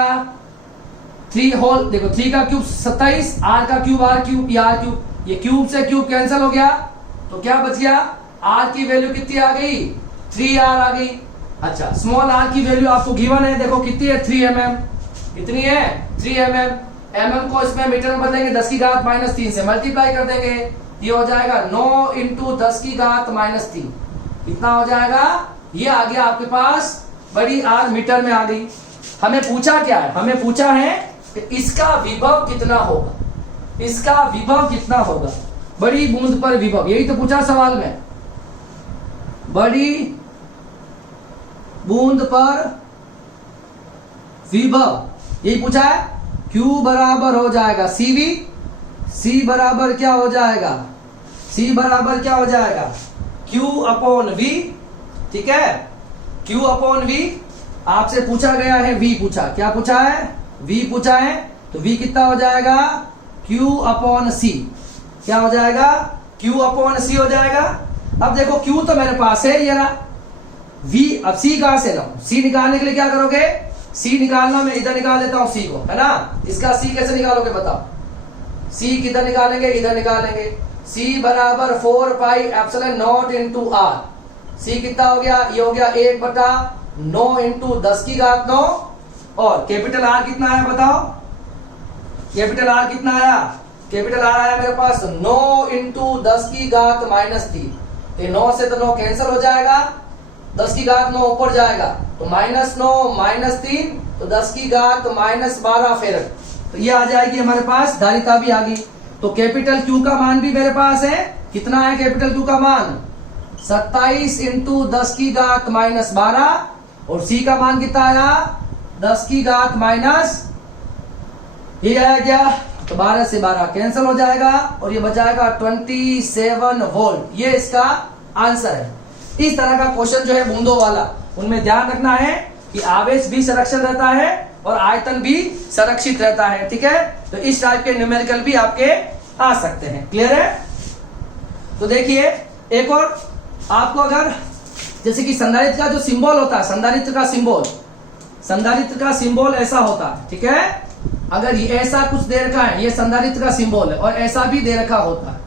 3 होल, देखो 3 का क्यूब 27, r का क्यूब r क्यूब, ये r क्यूब, ये क्यूब से क्यूब कैंसिल हो गया। तो क्या बच गया? r की वैल्यू कितनी आ गई? 3r आ गई। अच्छा, स्मॉल r की वैल्यू आपको गिवन है, देखो कितनी है? 3 mm। कितनी है? 3 mm। mm को इसमें मीटर में बदलेंगे, 10 की घात -3 से मल्टीप्लाई कर देंगे। ये हो जाएगा 9 × 10 की घात -3। कितना हो जाएगा? ये आ गया आपके पास बड़ी R मीटर में आ गई। हमें पूछा क्या है? हमें पूछा है कि इसका विभव कितना होगा। इसका विभव कितना होगा? बड़ी बूंद पर विभव, यही तो पूछा सवाल में। बड़ी बूंद पर विभव, यही पूछा है। Q बराबर हो जाएगा CV। C बराबर क्या हो जाएगा? C बराबर क्या हो जाएगा? Q/V। ठीक है, Q/V। आपसे पूछा गया है V पूछा। क्या पूछा है? V पूछा है। तो V कितना हो जाएगा? Q/C। क्या हो जाएगा? Q/C हो जाएगा। अब देखो Q तो मेरे पास है, ये रहा। V, अब C कहां से लाऊं? C निकालने के लिए क्या करोगे? C निकालना, मैं इधर निकाल लेता हूं C को, है ना? इसका C कैसे निकालोगे बताओ? C किधर निकालेंगे? इधर निकालेंगे। C बराबर 4πε0 × R। C कितना हो गया? ये हो गया 1/9 × 10 की घात 9। और कैपिटल R कितना आया बताओ? कैपिटल R कितना आया? कैपिटल R आया मेरे पास 9 × 10 की घात -3। ये 9 से तो 9 कैंसिल हो जाएगा, 10 की घात 9 ऊपर जाएगा, तो -9 -3, तो 10 की घात -12 फेरड। तो ये आ जाएगी हमारे पास, धारिता भी आ गई। तो कैपिटल Q का मान भी मेरे पास है। कितना है कैपिटल Q का मान? 27 × 10 की घात -12। और C का मान कितना आया? 10 की घात ये आया क्या? तो 12 से 12 कैंसिल हो जाएगा और ये बचाएगा 27 वोल्ट। ये इसका आंसर है। इस तरह का क्वेश्चन जो है बूंदों वाला, उनमें ध्यान रखना है कि आवेश भी संरक्षण रहता है और आयतन भी संरक्षित रहता है। ठीक है, तो इस टाइप के न्यूमेरिकल भी आपके आ सकते हैं। क्लियर है? तो देखिए एक और आपको, अगर जैसे कि संधारित्र का जो सिंबल होता है, संधारित्र का सिंबल ऐसा होता है। ठीक है, अगर ये ऐसा कुछ दे रखा है, ये संधारित्र का सिंबल है, और ऐसा भी दे रखा होता है,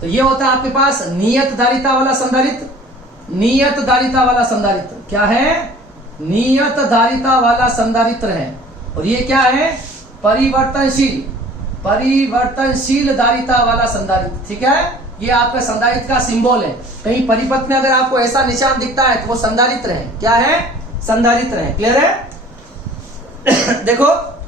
तो ये होता है आपके पास नियत धारिता वाला संधारित्र। नियत धारिता वाला संधारित्र क्या है? नियत धारिता वाला संधारित्र है। और ये क्या है? परिवर्तनशील, परिवर्तनशील धारिता वाला संधारित्र। ठीक है, ये आपका संधारित्र का सिंबल है। कहीं परिपथ में अगर आपको ऐसा निशान दिखता है तो वो संधारित्र है। क्या है? संधारित्र है। क्लियर है? देखो,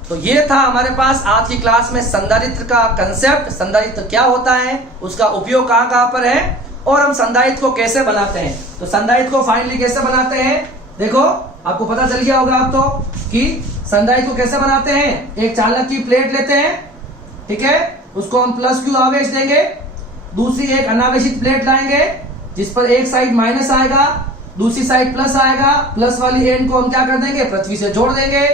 तो ये था हमारे पास आज की क्लास में संधारित्र का कंसेप्ट, संधारित्र क्या होता है, उसका उपयोग कहाँ कहाँ पर है, और हम संधारित्र को कैसे बनाते हैं। तो संधारित्र को फाइनली कैसे बनाते हैं, देखो आपको पता चल गया होगा आप तो कि संधारित्र को कैसे बनाते हैं। एक चालक की प्लेट लेते हैं, ठीक है, उसको हम प्लस क्यू आवेश देंगे, दूसरी एक अनावेशित प्लेट लाएंगे जिस पर एक साइड माइनस आएगा, दूसरी साइड प्लस आएगा। प्लस वाली एंड को हम क्या कर देंगे? पृथ्वी से जोड़ देंगे।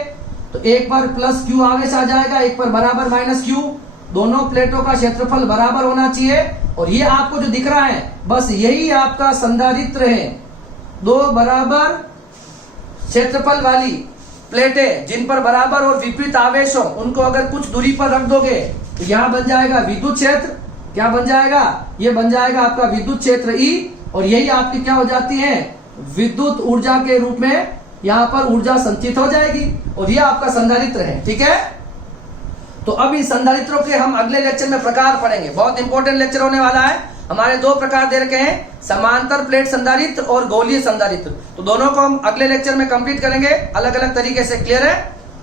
तो एक पर प्लस क्यू आवेश आ जाएगा, एक पर बराबर माइनस क्यू। दोनों प्लेटों का क्षेत्रफल बराबर होना चाहिए। और ये आपको जो दिख रहा है, बस यही आपका संधारित्र है। दो बराबर क्षेत्रफल वाली प्लेटें जिन पर बराबर और विपरीत आवेश हो, उनको अगर कुछ दूरी पर रख दोगे तो यहाँ बन जाएगा विद्युत क्षेत्र। क्या बन जाएगा? ये बन जाएगा आपका विद्युत क्षेत्र ई। और यही आपकी क्या हो जाती है? विद्युत ऊर्जा के रूप में यहाँ पर ऊर्जा संचित हो जाएगी, और ये आपका संधारित्र है। ठीक है, तो अब इन संधारित्रों के हम अगले लेक्चर में प्रकार पढ़ेंगे। बहुत इंपॉर्टेंट लेक्चर होने वाला है। हमारे दो प्रकार दे रखे हैं, समांतर प्लेट संधारित्र और गोलीय संधारित्र। तो दोनों को हम अगले लेक्चर में कंप्लीट करेंगे अलग अलग तरीके से। क्लियर है?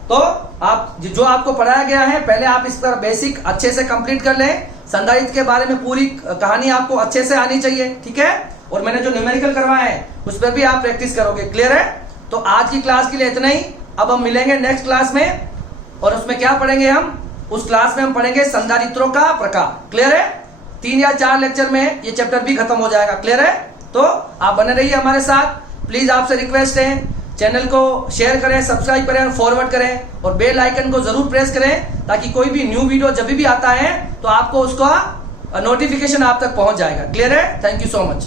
तो आप जो आपको पढ़ाया गया है, पहले आप इस पर बेसिक अच्छे से कंप्लीट कर लें। संधारित्र के बारे में पूरी कहानी आपको अच्छे से आनी चाहिए। ठीक है, और मैंने जो न्यूमेरिकल करवाया है उस पर भी आप प्रैक्टिस करोगे। क्लियर है? तो आज की क्लास के लिए इतना ही। अब हम मिलेंगे नेक्स्ट क्लास में, और उसमें क्या पढ़ेंगे हम? उस क्लास में हम पढ़ेंगे संधारित्रों का प्रकार। क्लियर है? 3 या 4 लेक्चर में ये चैप्टर भी खत्म हो जाएगा। क्लियर है? तो आप बने रहिए हमारे साथ। प्लीज आपसे रिक्वेस्ट है, चैनल को शेयर करें, सब्सक्राइब करें और फॉरवर्ड करें, और बेल आइकन को जरूर प्रेस करें ताकि कोई भी न्यू वीडियो जब भी आता है तो आपको उसका नोटिफिकेशन आप तक पहुंच जाएगा। क्लियर है? Thank you so much.